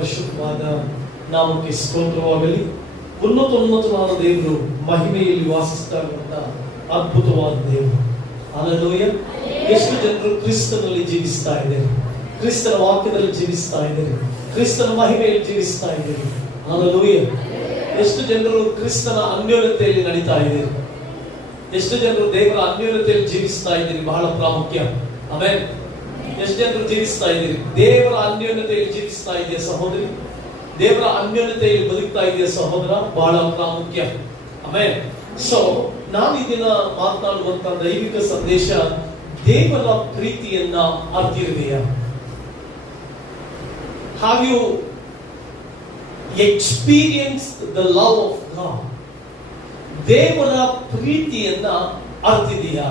ಪರಿಶುದ್ಧವಾದ ನಾಮಕ್ಕೆ ಸ್ತೋತ್ರವಾಗಲಿ. ಉನ್ನತನಾದ ದೇವರು, ಮಹಿಮೆಯಲ್ಲಿ ವಾಸಿಸ್ತಾ ಇರುವಂತಹ ಅದ್ಭುತವಾದ ದೇವರು. ಹಲ್ಲೆಲೂಯಾ. ಎಷ್ಟು ಜನರು ಕ್ರಿಸ್ತನಲ್ಲಿ ಜೀವಿಸ್ತಾ ಇದ್ದಾರೆ, ಕ್ರಿಸ್ತನ ವಾಕ್ಯದಲ್ಲಿ ಜೀವಿಸ್ತಾ ಇದ್ದಾರೆ, ಕ್ರಿಸ್ತನ ಮಹಿಮೆಯಲ್ಲಿ ಜೀವಿಸ್ತಾ ಇದ್ದಾರೆ. ಹಲ್ಲೆಲೂಯಾ. ಎಷ್ಟು ಜನರು ಕ್ರಿಸ್ತನ ಅನ್ಯೋನ್ಯತೆಯಲ್ಲಿ ನಡೀತಾ ಇದ್ದಾರೆ, ಎಷ್ಟು ಜನರು ದೇವರ ಅನ್ಯೋನ್ಯತೆಯಲ್ಲಿ ಜೀವಿಸ್ತಾ ಇದ್ದೀರಿ, ಬಹಳ ಪ್ರಾಮುಖ್ಯ. ಆಮೆನ್. ಎಷ್ಟು ಜನರು ಜೀವಿಸ್ತಾ ಇದ್ದೀರಿ, ದೇವರ ಅನ್ಯೋನ್ಯತೆಯಲ್ಲಿ ಜೀವಿಸ್ತಾ ಇದೆಯಾ ಸಹೋದರಿ, ದೇವರ ಅನ್ಯೋನ್ಯತೆಯಲ್ಲಿ ಬದುಕ್ತಾ ಇದೆಯಾ ಸಹೋದರ, ಬಹಳ ಪ್ರಾಮುಖ್ಯ. ಆಮೆನ್. ಸೊ ನಾನು ಈ ದಿನ ಮಾತನಾಡುವಂತ ದೈವಿಕ ಸಂದೇಶ, ದೇವರ ಪ್ರೀತಿಯನ್ನ ಅರಿತಿರುವೆಯಾ? Have you experienced the love of God? ದೇವರ ಪ್ರೀತಿಯನ್ನ ಅರಿತಿದೆಯಾ?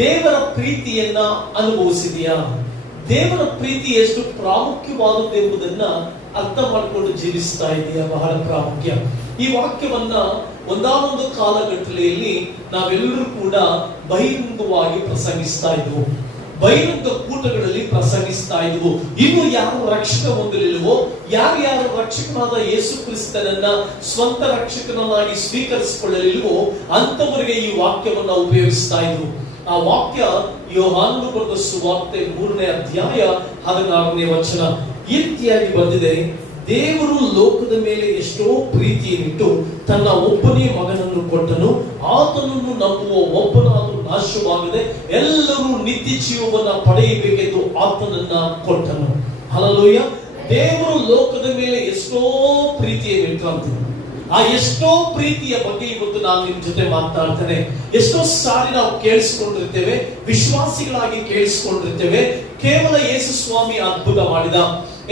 ದೇವರ ಪ್ರೀತಿಯನ್ನ ಅನುಭವಿಸಿದೆಯಾ? ದೇವರ ಪ್ರೀತಿ ಎಷ್ಟು ಪ್ರಾಮುಖ್ಯವಾದದ್ದು ಎಂಬುದನ್ನ ಅರ್ಥ ಮಾಡಿಕೊಂಡು ಜೀವಿಸ್ತಾ ಇದೆಯಾ? ಬಹಳ ಪ್ರಾಮುಖ್ಯ. ಈ ವಾಕ್ಯವನ್ನ ಒಂದಾನೊಂದು ಕಾಲಘಟ್ಟದಲ್ಲಿ ನಾವೆಲ್ಲರೂ ಕೂಡ ಬಹಿರಂಗವಾಗಿ ಪ್ರಸಂಗಿಸ್ತಾ ಇದ್ವು, ಬಹಿರಂಗ ಕೂಟಗಳಲ್ಲಿ ಪ್ರಸಂಗಿಸ್ತಾ ಇದ್ವು. ಇನ್ನು ಯಾರು ರಕ್ಷಕ ಹೊಂದಲಿಲ್ಲವೋ, ಯಾರು ರಕ್ಷಕನಾದ ಯೇಸು ಕ್ರಿಸ್ತನನ್ನ ಸ್ವಂತ ರಕ್ಷಕನನ್ನಾಗಿ ಸ್ವೀಕರಿಸಿಕೊಳ್ಳಲಿಲ್ವೋ ಅಂತವರಿಗೆ ಈ ವಾಕ್ಯವನ್ನ ಉಪಯೋಗಿಸ್ತಾ ಇದ್ರು. ಆ ವಾಕ್ಯ ಯೋಹಾನನು ಬರೆದ ಸುವಾರ್ತೆ 3ನೇ ಅಧ್ಯಾಯ 16ನೇ ವಚನ. ಈ ರೀತಿಯಾಗಿ ಬಂದಿದೆ: ದೇವರು ಲೋಕದ ಮೇಲೆ ಎಷ್ಟೋ ಪ್ರೀತಿಯನ್ನಿಟ್ಟು ತನ್ನ ಒಬ್ಬನೇ ಮಗನನ್ನು ಕೊಟ್ಟನು, ಆತನನ್ನು ನಂಬುವ ಒಬ್ಬನಾದರೂ ನಾಶವಾಗದೆ ಎಲ್ಲರೂ ನಿತ್ಯ ಜೀವವನ್ನ ಪಡೆಯಬೇಕೆಂದು ಆತನನ್ನ ಕೊಟ್ಟನು. ಹಲ್ಲೆಲೂಯಾ. ದೇವರು ಲೋಕದ ಮೇಲೆ ಎಷ್ಟೋ ಪ್ರೀತಿಯನ್ನಿಟ್ಟಂತೆ. ಆ ಎಷ್ಟೋ ಪ್ರೀತಿಯ ಬಗ್ಗೆ ಇವತ್ತು ನಾನು ನಿಮ್ ಜೊತೆ ಮಾತನಾಡ್ತೇನೆ. ಎಷ್ಟೋ ಸಾರಿ ನಾವು ಕೇಳಿಸಿಕೊಂಡಿರ್ತೇವೆ, ವಿಶ್ವಾಸಿಗಳಾಗಿ ಕೇಳಿಸಿಕೊಂಡಿರ್ತೇವೆ, ಕೇವಲ ಯೇಸು ಸ್ವಾಮಿ ಅದ್ಭುತ ಮಾಡಿದ,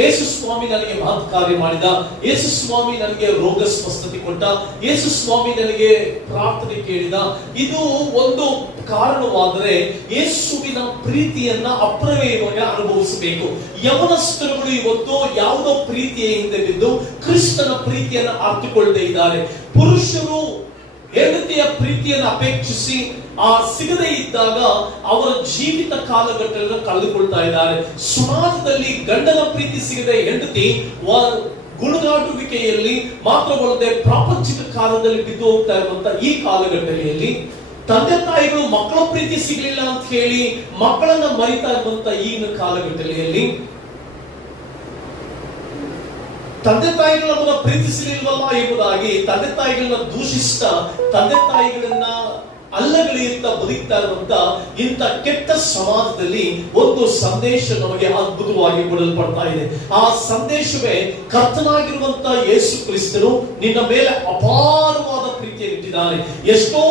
ಯೇಸು ಸ್ವಾಮಿ ನನಗೆ ಮಹತ್ ಕಾರ್ಯ ಮಾಡಿದ, ಯೇಸು ಸ್ವಾಮಿ ನನಗೆ ರೋಗ ಸ್ವಸ್ಥತೆ ಕೊಟ್ಟ, ಯೇಸು ಸ್ವಾಮಿ ನನಗೆ ಪ್ರಾರ್ಥನೆ ಕೇಳಿದ. ಇದು ಒಂದು ಕಾರಣವಾದರೆ ಯೇಸುವಿನ ಪ್ರೀತಿಯನ್ನ ಅಪ್ರಮೇಯವಾಗಿ ಅನುಭವಿಸಬೇಕು. ಯವನಸ್ಥರುಗಳು ಇವತ್ತು ಯಾವುದೋ ಪ್ರೀತಿಯ ಹಿಂದೆ ಬಿದ್ದು ಕ್ರಿಸ್ತನ ಪ್ರೀತಿಯನ್ನ ಅರ್ಥಕೊಳ್ಳದೆ ಇದ್ದಾರೆ. ಪುರುಷರು ಹೆಂಡತಿಯ ಪ್ರೀತಿಯನ್ನು ಅಪೇಕ್ಷಿಸಿ ಆ ಸಿಗದೇ ಇದ್ದಾಗ ಅವರ ಜೀವಿತ ಕಾಲಘಟ್ಟವನ್ನು ಕಳೆದುಕೊಳ್ತಾ ಇದ್ದಾರೆ. ಸಮಾಜದಲ್ಲಿ ಗಂಡನ ಪ್ರೀತಿ ಸಿಗದೆ ಹೆಂಡತಿ ಗುಣಗಾಟುವಿಕೆಯಲ್ಲಿ ಮಾತ್ರವಲ್ಲದೆ ಪ್ರಾಪಂಚಿಕ ಕಾಲದಲ್ಲಿ ಬಿದ್ದು ಹೋಗ್ತಾ ಇರುವಂತ ಈ ಕಾಲಘಟ್ಟದಲ್ಲಿ ತಂದೆ ತಾಯಿಗಳು ಮಕ್ಕಳ ಪ್ರೀತಿ ಸಿಗಲಿಲ್ಲ ಅಂತ ಹೇಳಿ ಮಕ್ಕಳನ್ನ ಮರಿತಾ ಇರುವಂತ ಈಗಿನ ಕಾಲಘಟ್ಟದಲ್ಲಿ ತಂದೆ ತಾಯಿಗಳನ್ನ ಪ್ರೀತಿಸಲಿಲ್ವಲ್ಲ ಎಂಬುದಾಗಿ ತಂದೆ ತಾಯಿಗಳನ್ನ ದೂಷಿಸ್ತಾ ತಂದೆ ತಾಯಿಗಳನ್ನ ಅಲ್ಲಗಳೆಯುತ್ತಾ ಬದುಕ್ತಾ ಇರುವಂತ ಇಂಥ ಕೆಟ್ಟ ಸಮಾಜದಲ್ಲಿ ಒಂದು ಸಂದೇಶ ನಮಗೆ ಅದ್ಭುತವಾಗಿ ಕೊಡಲ್ಪಡ್ತಾ ಇದೆ. ಆ ಸಂದೇಶವೇ ಕರ್ತನಾಗಿರುವಂತ ಯೇಸು ಕ್ರಿಸ್ತನು ನಿನ್ನ ಮೇಲೆ ಅಪಾರವಾದ ಪ್ರೀತಿಯನ್ನು ಇಟ್ಟಿದ್ದಾನೆ. ಎಷ್ಟೋ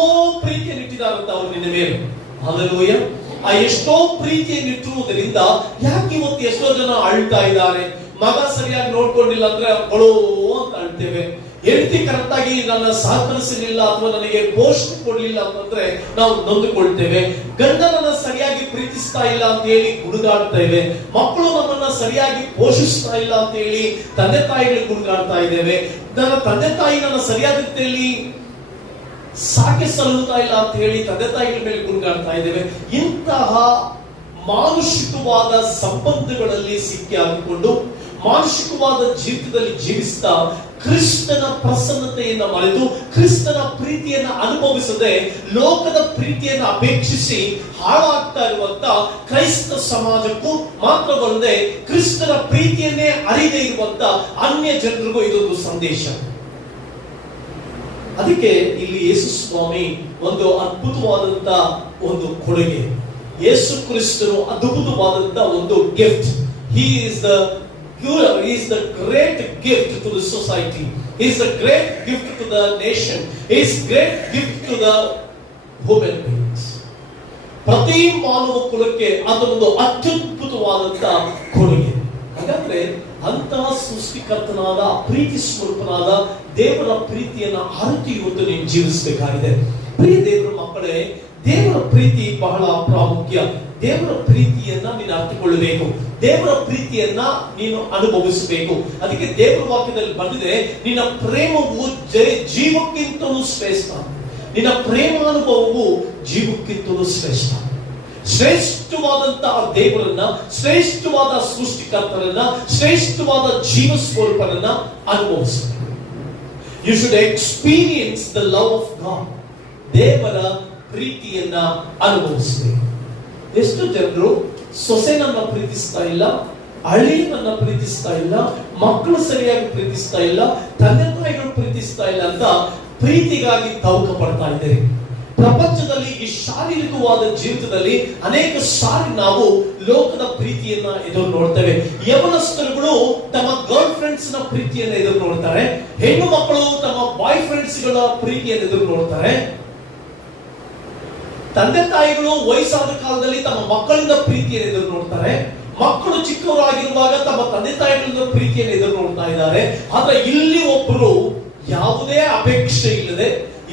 ಪ್ರೀತಿಯನ್ನು ಇಟ್ಟಿದ್ದಾರಂತ ಅವರು ನಿನ್ನ ಮೇಲೆ. ಹಲ್ಲೆಲೂಯಾ. ಆ ಎಷ್ಟೋ ಪ್ರೀತಿಯನ್ನು ಇಟ್ಟಿರುವುದರಿಂದ ಯಾಕೆ ಇವತ್ತು ಎಷ್ಟೋ ಜನ ಅಳ್ತಾ ಇದ್ದಾರೆ? ಮಗ ಸರಿಯಾಗಿ ನೋಡ್ಕೊಂಡಿಲ್ಲ ಅಂದ್ರೆ ಅಳೋ ಅಂತ ಅಳ್ತೇವೆ. ಹೆಂಡತಿ ಕರೆಕ್ಟ್ ಆಗಿ ನನ್ನ ಸಹಕರಿಸಲಿಲ್ಲ ಅಥವಾ ನನಗೆ ಪೋಷಣೆ ಕೊಡ್ಲಿಲ್ಲ ಅಂತಂದ್ರೆ ನಾವು ನೊಂದುಕೊಳ್ತೇವೆ. ಗಂಡನನ್ನ ಸರಿಯಾಗಿ ಪ್ರೀತಿಸ್ತಾ ಇಲ್ಲ ಅಂತ ಹೇಳಿ ಗುಡುಗಾಡ್ತೇವೆ. ಮಕ್ಕಳು ನಮ್ಮನ್ನ ಸರಿಯಾಗಿ ಪೋಷಿಸ್ತಾ ಇಲ್ಲ ಅಂತ ಹೇಳಿ ತಂದೆ ತಾಯಿಗಳಿಗೆ ಗುಡುಗಾಡ್ತಾ ಇದ್ದೇವೆ. ನನ್ನ ತಂದೆ ತಾಯಿ ನನ್ನ ಸರಿಯಾದ ರೀತಿಯಲ್ಲಿ ಸಾಕೆ ಸಲ್ಲುತ್ತಾ ಇಲ್ಲ ಅಂತ ಹೇಳಿ ತಂದೆ ತಾಯಿಗಳ ಮೇಲೆ ಗುಡುಗಾಡ್ತಾ ಇದ್ದೇವೆ. ಇಂತಹ ಮಾನುಷಿಕವಾದ ಸಂಬಂಧಗಳಲ್ಲಿ ಸಿಕ್ಕಿ ಹಾಕಿಕೊಂಡು ಮಾನುಷಿಕವಾದ ಜೀವಿತದಲ್ಲಿ ಜೀವಿಸ್ತಾ ಕ್ರಿಸ್ತನ ಪ್ರಸನ್ನತೆಯನ್ನ ಮರೆತು ಕ್ರಿಸ್ತನ ಪ್ರೀತಿಯನ್ನ ಅನುಭವಿಸದೆ ಲೋಕದ ಪ್ರೀತಿಯನ್ನ ಅಪೇಕ್ಷಿಸಿ ಹಾಳಾಗ್ತಾ ಇರುವಂತ ಕ್ರೈಸ್ತ ಸಮಾಜಕ್ಕೂ ಮಾತ್ರವಲ್ಲದೆ ಕ್ರಿಸ್ತನ ಪ್ರೀತಿಯನ್ನೇ ಅರಿಯದೇ ಇರುವಂತ ಅನ್ಯ ಜನರಿಗೂ ಇದೊಂದು ಸಂದೇಶ. ಅದಕ್ಕೆ ಇಲ್ಲಿ ಯೇಸು ಸ್ವಾಮಿ ಒಂದು ಅದ್ಭುತವಾದಂತ ಒಂದು ಕೊಡುಗೆ. ಯೇಸು ಕ್ರಿಸ್ತನು ಅದ್ಭುತವಾದಂತ ಒಂದು gift. He is the great gift to the society. He is the great gift to the nation. He is great gift to the human beings. ಪ್ರತಿ ಮಾನವ ಕುಲಕ್ಕೆ ಅದೊಂದು ಅತ್ಯದ್ಭುತವಾದಂತ ಕೊಡುಗೆ. ಹಾಗಾದ್ರೆ ಅಂತಹ ಸೃಷ್ಟಿಕರ್ತನಾದ ಪ್ರೀತಿ ಸ್ವರೂಪನಾದ ದೇವರ ಪ್ರೀತಿಯನ್ನ ಅರಿತು ಇವತ್ತು ನೀವು ಜೀವಿಸಬೇಕಾಗಿದೆ. ಪ್ರಿಯ ದೇವರ ಮಕ್ಕಳೇ, ದೇವರ ಪ್ರೀತಿ ಬಹಳ ಪ್ರಾಮುಖ್ಯ. ದೇವರ ಪ್ರೀತಿಯನ್ನ ನೀನು ಅರ್ಥಕೊಳ್ಳಬೇಕು, ದೇವರ ಪ್ರೀತಿಯನ್ನ ನೀನು ಅನುಭವಿಸಬೇಕು. ಅದಕ್ಕೆ ದೇವರ ವಾಕ್ಯದಲ್ಲಿ ಬಂದಿದೆ, ನಿನ್ನ ಪ್ರೇಮವು ಜೀವಕ್ಕಿಂತಲೂ ಶ್ರೇಷ್ಠ. ನಿನ್ನ ಪ್ರೇಮಾನುಭವವು ಜೀವಕ್ಕಿಂತಲೂ ಶ್ರೇಷ್ಠ. ಶ್ರೇಷ್ಠವಾದಂತಹ ದೇವರನ್ನ, ಶ್ರೇಷ್ಠವಾದ ಸೃಷ್ಟಿಕರ್ತರನ್ನ, ಶ್ರೇಷ್ಠವಾದ ಜೀವ ಸ್ವರೂಪರನ್ನ ಅನುಭವಿಸಬೇಕು. You should experience the love of God. ದೇವರ ಪ್ರೀತಿಯನ್ನ ಅನುಭವಿಸಬೇಕು. ಎಷ್ಟು ಜನರು ಸೊಸೆನನ್ನ ಪ್ರೀತಿಸ್ತಾ ಇಲ್ಲ, ಅಳಿಯನನ್ನ ಪ್ರೀತಿಸ್ತಾ ಇಲ್ಲ, ಮಕ್ಕಳು ಸರಿಯಾಗಿ ಪ್ರೀತಿಸ್ತಾ ಇಲ್ಲ, ತಂದೆ ತಾಯಿಗಳು ಪ್ರೀತಿಸ್ತಾ ಇಲ್ಲ ಅಂತ ಪ್ರೀತಿಗಾಗಿ ತವಕ ಪಡ್ತಾ ಇದ್ದಾರೆ. ಪ್ರಪಂಚದಲ್ಲಿ ಈ ಶಾರೀರಿಕವಾದ ಜೀವಿತದಲ್ಲಿ ಅನೇಕ ಸಾರಿ ನಾವು ಲೋಕದ ಪ್ರೀತಿಯನ್ನ ಎದುರು ನೋಡ್ತೇವೆ. ಯವನಸ್ಥರುಗಳು ತಮ್ಮ ಗರ್ಲ್ ಫ್ರೆಂಡ್ಸ್ ನ ಪ್ರೀತಿಯನ್ನ ಎದುರು ನೋಡ್ತಾರೆ, ಹೆಣ್ಣು ಮಕ್ಕಳು ತಮ್ಮ ಬಾಯ್ ಫ್ರೆಂಡ್ಸ್ ಗಳ ಪ್ರೀತಿಯನ್ನು ಎದುರು ನೋಡ್ತಾರೆ. ತಂದೆ ತಾಯಿಗಳು ವಯಸ್ಸಾದ ಕಾಲದಲ್ಲಿ ತಮ್ಮ ಮಕ್ಕಳಿಂದ ಪ್ರೀತಿಯನ್ನು ಎದುರು ನೋಡ್ತಾರೆ. ಮಕ್ಕಳು ಚಿಕ್ಕವರಾಗಿರುವಾಗ ತಮ್ಮ ತಂದೆ ತಾಯಿಗಳಿಂದ ಪ್ರೀತಿಯನ್ನು ಎದುರು ನೋಡ್ತಾ ಇದ್ದಾರೆ. ಆದ್ರೆ ಇಲ್ಲಿ ಒಬ್ಬರು ಯಾವುದೇ ಅಪೇಕ್ಷೆ ಇಲ್ಲದೆ,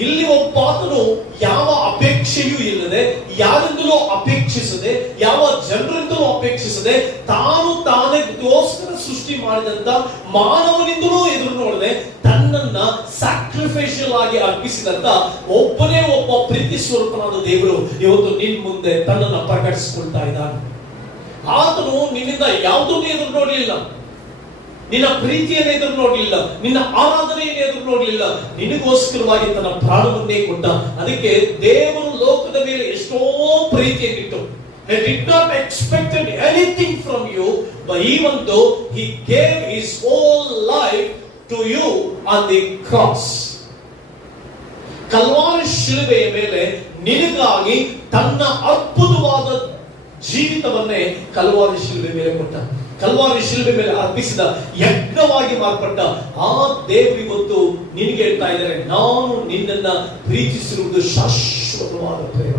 ಇಲ್ಲಿ ಒಬ್ಬಾತನು ಯಾವ ಅಪೇಕ್ಷೆಯೂ ಇಲ್ಲದೆ, ಯಾರಿಂದಲೂ ಅಪೇಕ್ಷಿಸದೆ, ಯಾವ ಜನರಿಂದಲೂ ಅಪೇಕ್ಷಿಸದೆ, ತಾನೇಗೋಸ್ಕರ ಸೃಷ್ಟಿ ಮಾಡಿದಂತ ಮಾನವನಿಂದಲೂ ಎದುರು ನೋಡದೆ ತನ್ನನ್ನ ಸ್ಯಾಕ್ರಿಫೈಷಿಯಲ್ ಆಗಿ ಅರ್ಪಿಸಿದಂತ ಒಬ್ಬನೇ ಒಬ್ಬ ಪ್ರೀತಿ ಸ್ವರೂಪನಾದ ದೇವರು ಇವತ್ತು ನಿನ್ ಮುಂದೆ ತನ್ನನ್ನ ಪ್ರಕಟಿಸಿಕೊಳ್ತಾ ಇದ್ದಾನೆ. ಆತನು ನಿನ್ನಿಂದ ಯಾವುದನ್ನು ಎದುರು ನೋಡಲಿಲ್ಲ, ನಿನ್ನ ಪ್ರೀತಿಯನ್ನು ಎದುರು ನೋಡಲಿಲ್ಲ, ನಿನ್ನ ಆರಾಧನೆಯನ್ನು ಎದುರು ನೋಡಲಿಲ್ಲ, ನಿನಗೋಸ್ಕರವಾಗಿ ತನ್ನ ಪ್ರಾಣವನ್ನೇ ಕೊಟ್ಟ. ಅದಕ್ಕೆ ದೇವರು ಲೋಕದ ಮೇಲೆ ಎಷ್ಟೋ ಪ್ರೀತಿಯನ್ನಿಟ್ಟು, He did not expected anything from you, but even though He gave His whole life to you on the cross. Calvary ಶಿಲುಬೆಯ ಮೇಲೆ ನಿನಗಾಗಿ ತನ್ನ ಅದ್ಭುತವಾದ ಜೀವಿತವನ್ನೇ ಕಲ್ವಾರಿ ಶಿಲುಬೆ ಮೇಲೆ ಕೊಟ್ಟ. ಕಲ್ವಾರಿ ಶಿಲುಬೆ ಮೇಲೆ ಅರ್ಪಿಸಿದ ಯಜ್ಞವಾಗಿ ಮಾರ್ಪಟ್ಟ ಆ ದೇವರು ಇವತ್ತು ನಿನಗೆ ಹೇಳ್ತಾ ಇದ್ದಾರೆ, ನಾನು ನಿನ್ನನ್ನ ಪ್ರೀತಿಸಿರುವುದು ಶಾಶ್ವತವಾದ ಪ್ರೇಮ.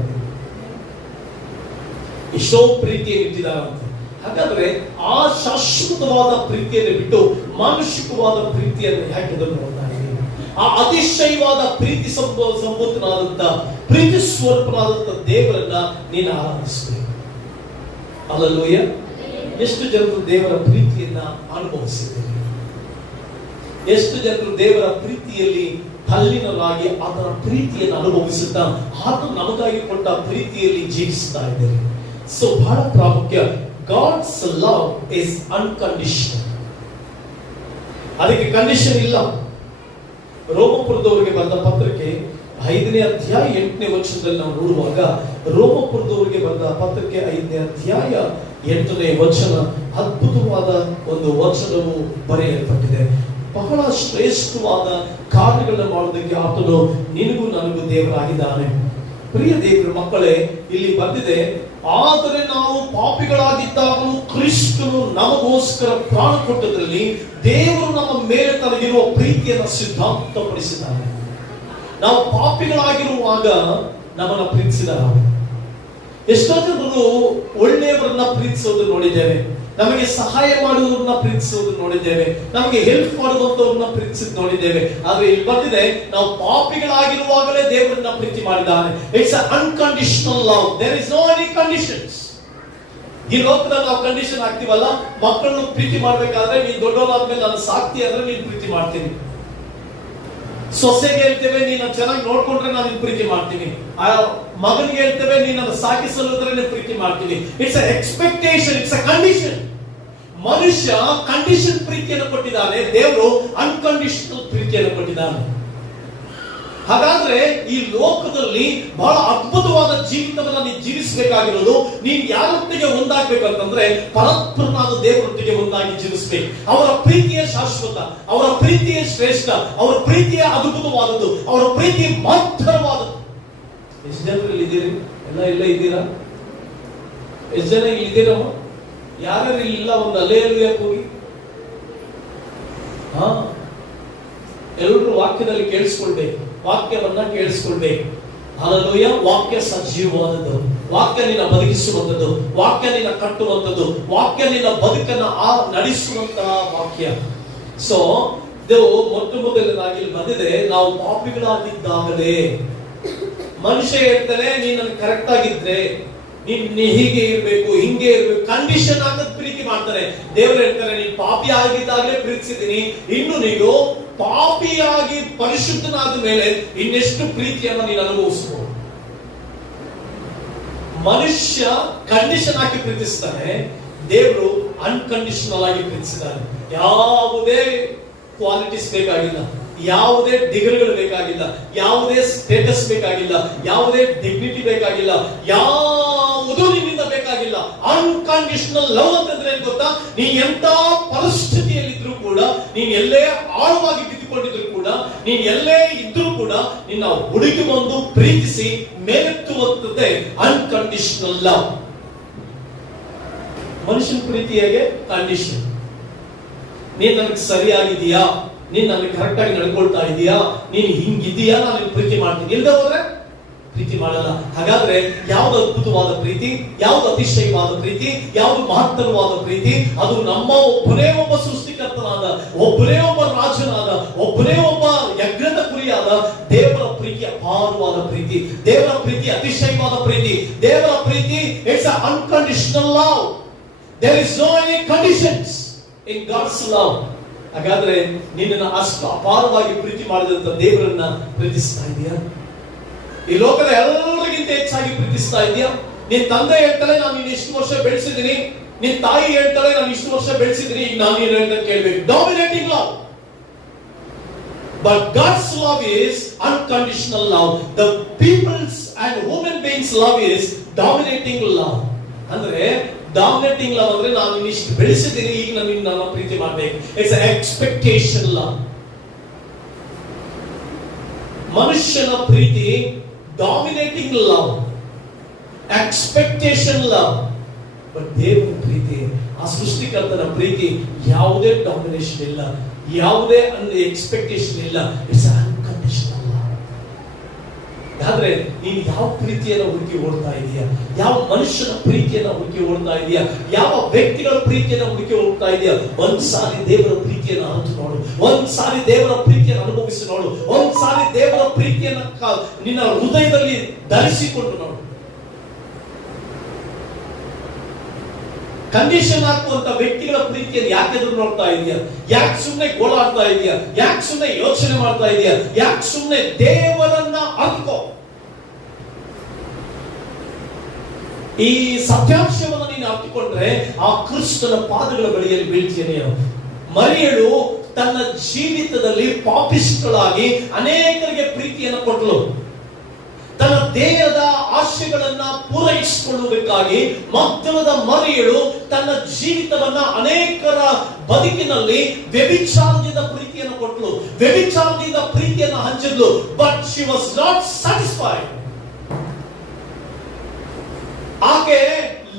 ಎಷ್ಟೋ ಪ್ರೀತಿಯನ್ನು ಇಟ್ಟಿದ್ದಾರಂತೆ. ಹಾಗಾದ್ರೆ ಆ ಶಾಶ್ವತವಾದ ಪ್ರೀತಿಯನ್ನು ಬಿಟ್ಟು ಮಾನುಷಿಕವಾದ ಪ್ರೀತಿಯನ್ನು ಯಾಕೆ ಎದುರು ನೋಡ್ತಾ ಇದ್ದೀವಿ? ಆ ಅತಿಶಯವಾದ ಪ್ರೀತಿ ಸಂಭೂತನಾದಂತ ಪ್ರೀತಿ ಸ್ವರೂಪನಾದಂತ ದೇವರನ್ನ ನೀನು ಆರಾಧಿಸಬೇಕು. ಹಲ್ಲೆಲೂಯಾ. ಎಷ್ಟು ಜನರು ದೇವರ ಪ್ರೀತಿಯನ್ನ ಅನುಭವಿಸಿದ್ದಾರೆ? ಎಷ್ಟು ಜನರು ದೇವರ ಪ್ರೀತಿಯಲ್ಲಿ ತಲ್ಲೀನರಾಗಿ ಅದರ ಪ್ರೀತಿಯನ್ನು ಅನುಭವಿಸುತ್ತಾ ಆತ ನಮಗಾಗಿ ಕೊಟ್ಟ ಪ್ರೀತಿಯಲ್ಲಿ ಜೀವಿಸ್ತಾ ಇದ್ದಾರೆ? ಸೊ ಬಹಳ ಪ್ರಾಮುಖ್ಯ, ಗಾಡ್ಸ್ ಲವ್ ಇಸ್ ಅನ್ಕಂಡೀಷನಲ್. ಅದಕ್ಕೆ ಕಂಡೀಷನ್ ಇಲ್ಲ. ರೋಮಪುರದವರಿಗೆ ಬರೆದ ಪತ್ರಕ್ಕೆ 5ನೇ ಅಧ್ಯಾಯ 8ನೇ ವಚನದಲ್ಲಿ ನಾವು ನೋಡುವಾಗ, ರೋಮಪುರದವರಿಗೆ ಬರೆದ ಪತ್ರಕ್ಕೆ 5ನೇ ಅಧ್ಯಾಯ 8ನೇ ವಚನ ಅದ್ಭುತವಾದ ಒಂದು ವಚನವು ಬರೆಯಲ್ಪಟ್ಟಿದೆ. ಬಹಳ ಶ್ರೇಷ್ಠವಾದ ಕಾರ್ಯಗಳನ್ನು ಮಾಡುವುದಕ್ಕೆ ಆತನು ನಿನಗೂ ನನಗೂ ದೇವರಾಗಿದ್ದಾನೆ. ಪ್ರಿಯ ದೇವರ ಮಕ್ಕಳೇ, ಇಲ್ಲಿ ಬಂದಿದೆ, ಆದರೆ ನಾವು ಪಾಪಿಗಳಾಗಿದ್ದಾಗಲೂ ಕ್ರಿಸ್ತನು ನಮಗೋಸ್ಕರ ಪ್ರಾಣ ಕೊಟ್ಟದ್ರಲ್ಲಿ ದೇವರು ನಮ್ಮ ಮೇಲೆ ತನಗಿರುವ ಪ್ರೀತಿಯನ್ನು ಸಿದ್ಧಾಂತಪಡಿಸಿದ್ದಾನೆ. ನಾವು ಪಾಪಿಗಳಾಗಿರುವಾಗ ನಮ್ಮನ್ನ ಪ್ರೀತಿಸಿದ. ಎಷ್ಟೋ ಜನರು ಒಳ್ಳೆಯವರನ್ನ ಪ್ರೀತಿಸೋದು ನೋಡಿದ್ದೇವೆ, ನಮಗೆ ಸಹಾಯ ಮಾಡುವುದನ್ನ ಪ್ರೀತಿಸೋದು ನೋಡಿದ್ದೇವೆ, ನಮಗೆ ಹೆಲ್ಪ್ ಮಾಡುವಂತವ್ರನ್ನ ಪ್ರೀತಿಸಿ ನೋಡಿದ್ದೇವೆ. ಆದ್ರೆ ಇಲ್ಲಿ ಬಂದಿದೆ, ನಾವು ಪಾಪಿಗಳಾಗಿರುವಾಗಲೇ ದೇವರನ್ನ ಪ್ರೀತಿ ಮಾಡಿದ್ದಾನೆ. It's unconditional love. There is no any conditions. ಈ ಲೋಕದಲ್ಲಿ ನಾವು ಕಂಡೀಷನ್ ಆಗ್ತೀವಲ್ಲ, ಮಕ್ಕಳನ್ನು ಪ್ರೀತಿ ಮಾಡ್ಬೇಕಾದ್ರೆ ನೀನ್ ದೊಡ್ಡವರಾದ್ಮೇಲೆ ನಾನು ಸಾಕ್ತಿ ಅಂದ್ರೆ ನೀನ್ ಪ್ರೀತಿ ಮಾಡ್ತೀನಿ. ಸೊಸೆಗೆ ಹೇಳ್ತೇವೆ, ನೀನು ಚೆನ್ನಾಗಿ ನೋಡ್ಕೊಂಡ್ರೆ ನಾನು ನಿನ್ ಪ್ರೀತಿ ಮಾಡ್ತೀನಿ. ಆ ಮಗನಿಗೆ ಹೇಳ್ತೇವೆ, ನೀನು ಸಾಕಿ ಸಲ್ಲುದ್ರೆ ಪ್ರೀತಿ ಮಾಡ್ತೀನಿ. It's expectation, it's a condition. ಮನುಷ್ಯ ಕಂಡೀಷನ್ ಪ್ರೀತಿಯನ್ನು ಕೊಟ್ಟಿದ್ದಾನೆ, ದೇವರು ಅನ್ಕಂಡೀಷನಲ್ ಪ್ರೀತಿಯನ್ನು ಕೊಟ್ಟಿದ್ದಾನೆ. ಹಾಗಾದ್ರೆ ಈ ಲೋಕದಲ್ಲಿ ಬಹಳ ಅದ್ಭುತವಾದ ಜೀವಿತವನ್ನ ನೀನು ಜೀವಿಸಬೇಕಾಗಿರೋದು, ನೀನ್ ಯಾರೊಟ್ಟಿಗೆ ಒಂದಾಗಬೇಕು ಅಂತಂದ್ರೆ ಪರಸ್ಪರನಾದ ದೇವರೊಟ್ಟಿಗೆ ಒಂದಾಗಿ ಜೀವಿಸಬೇಕು. ಅವರ ಪ್ರೀತಿಯೇ ಶಾಶ್ವತ, ಅವರ ಪ್ರೀತಿಯೇ ಶ್ರೇಷ್ಠ, ಅವರ ಪ್ರೀತಿಯೇ ಅದ್ಭುತವಾದದ್ದು, ಅವರ ಪ್ರೀತಿ ಮಾತ್ರವಾದದ್ದು. ಎಷ್ಟು ಜನರು ಇಲ್ಲಿದ್ದೀರಿ? ಎಲ್ಲ ಇದ್ದೀರಾ? ಎಷ್ಟು ಜನ ಇಲ್ಲಿ ಇದ್ದೀರಮ್ಮ? ಯಾರ್ಯಾರು ಇಲ್ಲ ಒಂದು ಅಲೆಯಲ್ಲಿ ಹೋಗಿ ಎಲ್ಲರೂ ವಾಕ್ಯದಲ್ಲಿ ಕೇಳಿಸ್ಕೊಳ್ಬೇಕು, ವಾಕ್ಯವನ್ನ ಕೇಳಿಸ್ಕೊಳ್ಬೇಕು. ಹಲ್ಲೆಲೂಯಾ. ವಾಕ್ಯ ಸಜೀವವಾದದ್ದು, ವಾಕ್ಯ ನಿನ್ನ ಬದುಕಿಸುವಂಥದ್ದು, ವಾಕ್ಯ ನಿನ್ನ ಕಟ್ಟುವಂಥದ್ದು, ವಾಕ್ಯ ನಿನ್ನ ಬದುಕನ್ನ ನಡೆಸುವಂತಹ ವಾಕ್ಯ. ಸೊ ಇದು ಮೊದಲನೇದಾಗಿ ಬಂದಿದೆ, ನಾವು ಪಾಪಿಗಳಾಗಿದ್ದಾಗಲೇ. ಮನುಷ್ಯ ಹೇಳ್ತಾನೆ, ನೀನು ಕರೆಕ್ಟ್ ಆಗಿದ್ರೆ ನೀನ್ ಹೀಗೆ ಇರ್ಬೇಕು, ಹಿಂಗೆ ಇರ್ಬೇಕು, ಕಂಡೀಷನ್ ಆಗದ್ ಪ್ರೀತಿ ಮಾಡ್ತಾರೆ. ದೇವರು ಹೇಳ್ತಾರೆ, ನೀನ್ ಪಾಪಿ ಆಗಿದ್ದಾಗಲೇ ಪ್ರೀತಿಸಿದ್ದೀನಿ, ಇನ್ನು ನೀನು ಪಾಪಿಯಾಗಿ ಪರಿಶುದ್ಧನಾದ ಮೇಲೆ ಇನ್ನೆಷ್ಟು ಪ್ರೀತಿಯನ್ನು ನೀನು ಅನುಭವಿಸಬಹುದು. ಮನುಷ್ಯ ಕಂಡೀಷನ್ ಆಗಿ ಪ್ರೀತಿಸ್ತಾನೆ, ದೇವರು ಅನ್ಕಂಡೀಷನಲ್ ಆಗಿ ಪ್ರೀತಿಸಿದ್ದಾನೆ. ಯಾವುದೇ ಕ್ವಾಲಿಟೀಸ್ ಬೇಕಾಗಿಲ್ಲ, ಯಾವುದೇ ಡಿಗ್ರಿಗಳು ಬೇಕಾಗಿಲ್ಲ, ಯಾವುದೇ ಸ್ಟೇಟಸ್ ಬೇಕಾಗಿಲ್ಲ, ಯಾವುದೇ ಡಿಗ್ನಿಟಿ ಬೇಕಾಗಿಲ್ಲ, ಯಾವುದೂ ನಿನ್ನಿಂದ ಬೇಕಾಗಿಲ್ಲ. ಅನ್ಕಂಡೀಷನಲ್ ಲವ್ ಅಂತಂದ್ರೆ ಏನ್ ಗೊತ್ತಾ? ನೀ ಎಂತ ಪರಿಸ್ಥಿತಿಯಲ್ಲಿದ್ರು ಕೂಡ, ನೀನ್ ಎಲ್ಲೇ ಆಳವಾಗಿ ಬಿದ್ದುಕೊಂಡಿದ್ರು ಕೂಡ, ನೀನ್ ಎಲ್ಲೇ ಇದ್ರೂ ಕೂಡ ನಿನ್ನ ಹುಡುಗಿ ಬಂದು ಪ್ರೀತಿಸಿ ಮೇಲೆತ್ತುವಂತದ್ದೇ ಅನ್ಕಂಡೀಷನಲ್ ಲವ್. ಮನುಷ್ಯನ ಪ್ರೀತಿಯಾಗೆ ಕಂಡೀಷನ್. ನೀನ್ ನನಗೆ ಸರಿಯಾಗಿದೆಯಾ, ನೀನ್ ನನಗೆ ಕರೆಕ್ಟ್ ಆಗಿ ನಡ್ಕೊಳ್ತಾ ಇದೀಯಾ, ನೀನ್ ಹಿಂಗಿದೀಯಾ, ನಾನು ಪ್ರೀತಿ ಮಾಡ್ತೀನಿ. ಇಲ್ಲದೆ ಹೋದ್ರೆ ಪ್ರೀತಿ ಮಾಡಲ್ಲ. ಹಾಗಾದ್ರೆ ಯಾವ್ದು ಅದ್ಭುತವಾದ ಪ್ರೀತಿ, ಯಾವ್ದು ಅತಿಶಯವಾದ ಪ್ರೀತಿ, ಯಾವ್ದು ಮಹತ್ತರವಾದ ಪ್ರೀತಿ? ಅದು ನಮ್ಮ ಒಬ್ಬನೇ ಒಬ್ಬ ಸೃಷ್ಟಿಕರ್ತನಾದ, ಒಬ್ಬನೇ ಒಬ್ಬ ರಾಜನಾದ, ಒಬ್ಬನೇ ಒಬ್ಬ ಯಜ್ಞದ ಕುರಿಯಾದ ದೇವರ ಪ್ರೀತಿ. ಅಪಾರವಾದ ಪ್ರೀತಿ, ದೇವರ ಪ್ರೀತಿ ಅತಿಶಯವಾದ ಪ್ರೀತಿ. ದೇವರ ಪ್ರೀತಿ it's unconditional love. There is no any conditions in God's love. ಹಾಗಾದ್ರೆ ನಿನ್ನನ್ನು ಅಷ್ಟು ಅಪಾರವಾಗಿ ಪ್ರೀತಿ ಮಾಡಿದಂತ ದೇವರನ್ನ ಪ್ರೀತಿಸ್ತಾ ಇದೆಯಾ? ಈ ಲೋಕದ ಎಲ್ಲರಿಗಿಂತ ಹೆಚ್ಚಾಗಿ ಪ್ರೀತಿಸ್ತಾ ಇದೆಯಾ? ನಿನ್ ತಂದೆ ಹೇಳ್ತಾಳೆ ನಾನು ನಿನ್ನ ಇಷ್ಟು ವರ್ಷ ಬೆಳೆಸಿದ್ದೀನಿ, ನಿನ್ ತಾಯಿ ಹೇಳ್ತಾಳೆ ನಾನು ಇಷ್ಟು ವರ್ಷ ಬೆಳೆಸಿದ್ದೀನಿ, ಈಗ ನಾನು ಏನು ಹೇಳ್ತಾ ಕೇಳ್ಬೇಕು. Dominating love. But God's love is unconditional love. The people's and human beings love is dominating love. ಅಂದ್ರೆ ಡಾಮಿನೇಟಿಂಗ್ ಲವ್ ಅಂದ್ರೆ ನಾನು ಇಷ್ಟು ಬೆಳೆಸಿದ್ದೀನಿ, ಈಗ ನಾನು ಪ್ರೀತಿ ಮಾಡ್ಬೇಕು. It's expectation love. ಮನುಷ್ಯನ ಪ್ರೀತಿ dominating love, expectation love. But ದೇವರ ಪ್ರೀತಿ, ಆ ಸೃಷ್ಟಿಕರ್ತನ ಪ್ರೀತಿ, ಯಾವುದೇ ಡಾಮಿನೇಷನ್ ಇಲ್ಲ, ಯಾವುದೇ ಎಕ್ಸ್ಪೆಕ್ಟೇಷನ್ ಇಲ್ಲ. It's unconditional love. ಆದ್ರೆ ನೀನು ಯಾವ ಪ್ರೀತಿಯನ್ನು ಹುಡುಕಿ ಓಡ್ತಾ ಇದೀಯಾ? ಯಾವ ಮನುಷ್ಯನ ಪ್ರೀತಿಯನ್ನು ಹುಡುಕಿ ಓಡ್ತಾ ಇದೀಯಾ? ಯಾವ ವ್ಯಕ್ತಿಗಳ ಪ್ರೀತಿಯನ್ನು ಹುಡುಕಿ ಓಡ್ತಾ ಇದೀಯಾ? ಒಂದ್ಸಾರಿ ದೇವರ ಪ್ರೀತಿಯನ್ನು ಅರಿತು ನೋಡು, ಒಂದ್ಸಾರಿ ದೇವರ ಪ್ರೀತಿಯನ್ನು ಅನುಭವಿಸಿ ನೋಡು, ಒಂದ್ಸಾರಿ ದೇವರ ಪ್ರೀತಿಯನ್ನು ನಿನ್ನ ಹೃದಯದಲ್ಲಿ ಧರಿಸಿಕೊಂಡು ನೋಡು. ಕಂಡೀಷನ್ ಹಾಕುವಂತ ವ್ಯಕ್ತಿಗಳ ಪ್ರೀತಿಯನ್ನು ಯಾಕೆ ಎದುರು ನೋಡ್ತಾ ಇದೆಯಾ? ಯಾಕೆ ಸುಮ್ಮನೆ ಗೋಳಾಡ್ತಾ ಇದೆಯಾ? ಯಾಕೆ ಸುಮ್ಮನೆ ಯೋಚನೆ ಮಾಡ್ತಾ ಇದೆಯಾ? ಯಾಕೆ ಸುಮ್ಮನೆ ದೇವರನ್ನ ಅರ್ಕೋ. ಈ ಸತ್ಯಾಂಶವನ್ನು ನೀನು ಅರ್ಥಕೊಂಡ್ರೆ ಆ ಕ್ರಿಸ್ತನ ಪಾದಗಳ ಬಳಿಯಲ್ಲಿ ಬೀಳ್ತೀಯನೇ. ಮರಿಯಳು ತನ್ನ ಜೀವಿತದಲ್ಲಿ ಪಾಪಿಸ್ಟಳಾಗಿ ಅನೇಕರಿಗೆ ಪ್ರೀತಿಯನ್ನು ಕೊಟ್ಟಳು. ತನ್ನ ದೇಹದ ಆಶೆಗಳನ್ನ ಪೂರೈಸಿಕೊಳ್ಳುವುದಕ್ಕಾಗಿ ಮಗ್ದಲದ ಮರಿಯಳು ತನ್ನ ಜೀವಿತವನ್ನ ಅನೇಕರ ಬದುಕಿನಲ್ಲಿ ವ್ಯಭಿಚಾರದಿಂದ ಪ್ರೀತಿಯನ್ನು ಕೊಟ್ಟಳು, ವ್ಯಭಿಚಾರದಿಂದ ಪ್ರೀತಿಯನ್ನು ಹಂಚಿದ್ಲು. But she was not satisfied. ಆಕೆ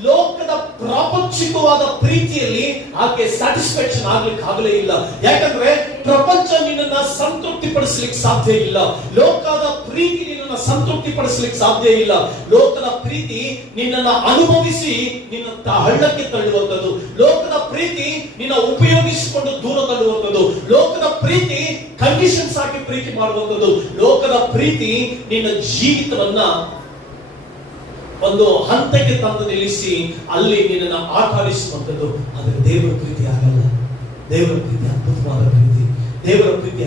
ಲೋಕದ ಪ್ರಾಪಂಚಿಕವಾದ ಪ್ರೀತಿಯಲ್ಲಿ ಆಕೆ ಸ್ಯಾಟಿಸ್ಫ್ಯಾಕ್ಷನ್ ಆಗ್ಲಿಕ್ಕೆ ಆಗಲೇ ಇಲ್ಲ. ಯಾಕಂದ್ರೆ ಪ್ರಪಂಚ ನಿನ್ನನ್ನ ಸಂತೃಪ್ತಿ ಪಡಿಸಲಿಕ್ಕೆ ಸಾಧ್ಯ ಇಲ್ಲ. ಲೋಕದ ಪ್ರೀತಿ ನಿನ್ನನ್ನ ಸಂತೃಪ್ತಿ ಪಡಿಸಲಿಕ್ಕೆ ಸಾಧ್ಯ ಇಲ್ಲ. ಲೋಕದ ಪ್ರೀತಿ ನಿನ್ನನ್ನ ಅನುಭವಿಸಿ ನಿನ್ನ ಹಳ್ಳಕ್ಕೆ ತಳ್ಳುವಂಥದ್ದು. ಲೋಕದ ಪ್ರೀತಿ ನಿನ್ನ ಉಪಯೋಗಿಸಿಕೊಂಡು ದೂರ ತಳ್ಳುವಂಥದ್ದು. ಲೋಕದ ಪ್ರೀತಿ ಕಂಡೀಷನ್ಸ್ ಆಗಿ ಪ್ರೀತಿ ಮಾಡುವಂಥದ್ದು. ಲೋಕದ ಪ್ರೀತಿ ನಿನ್ನ ಜೀವಿತವನ್ನ ಒಂದು ಹಂತಕ್ಕೆ ತಂದು ನಿಲ್ಲಿಸಿ ಅಲ್ಲಿ ನಿನ್ನನ್ನು ಆಟಾಡಿಸುವಂಥದ್ದು. ಆದರೆ ದೇವರ ಪ್ರೀತಿ ಆಗಲ್ಲ. ದೇವರ ಪ್ರೀತಿ ಅದ್ಭುತವಾದ ಪ್ರೀತಿ, ದೇವರ ಪ್ರೀತಿ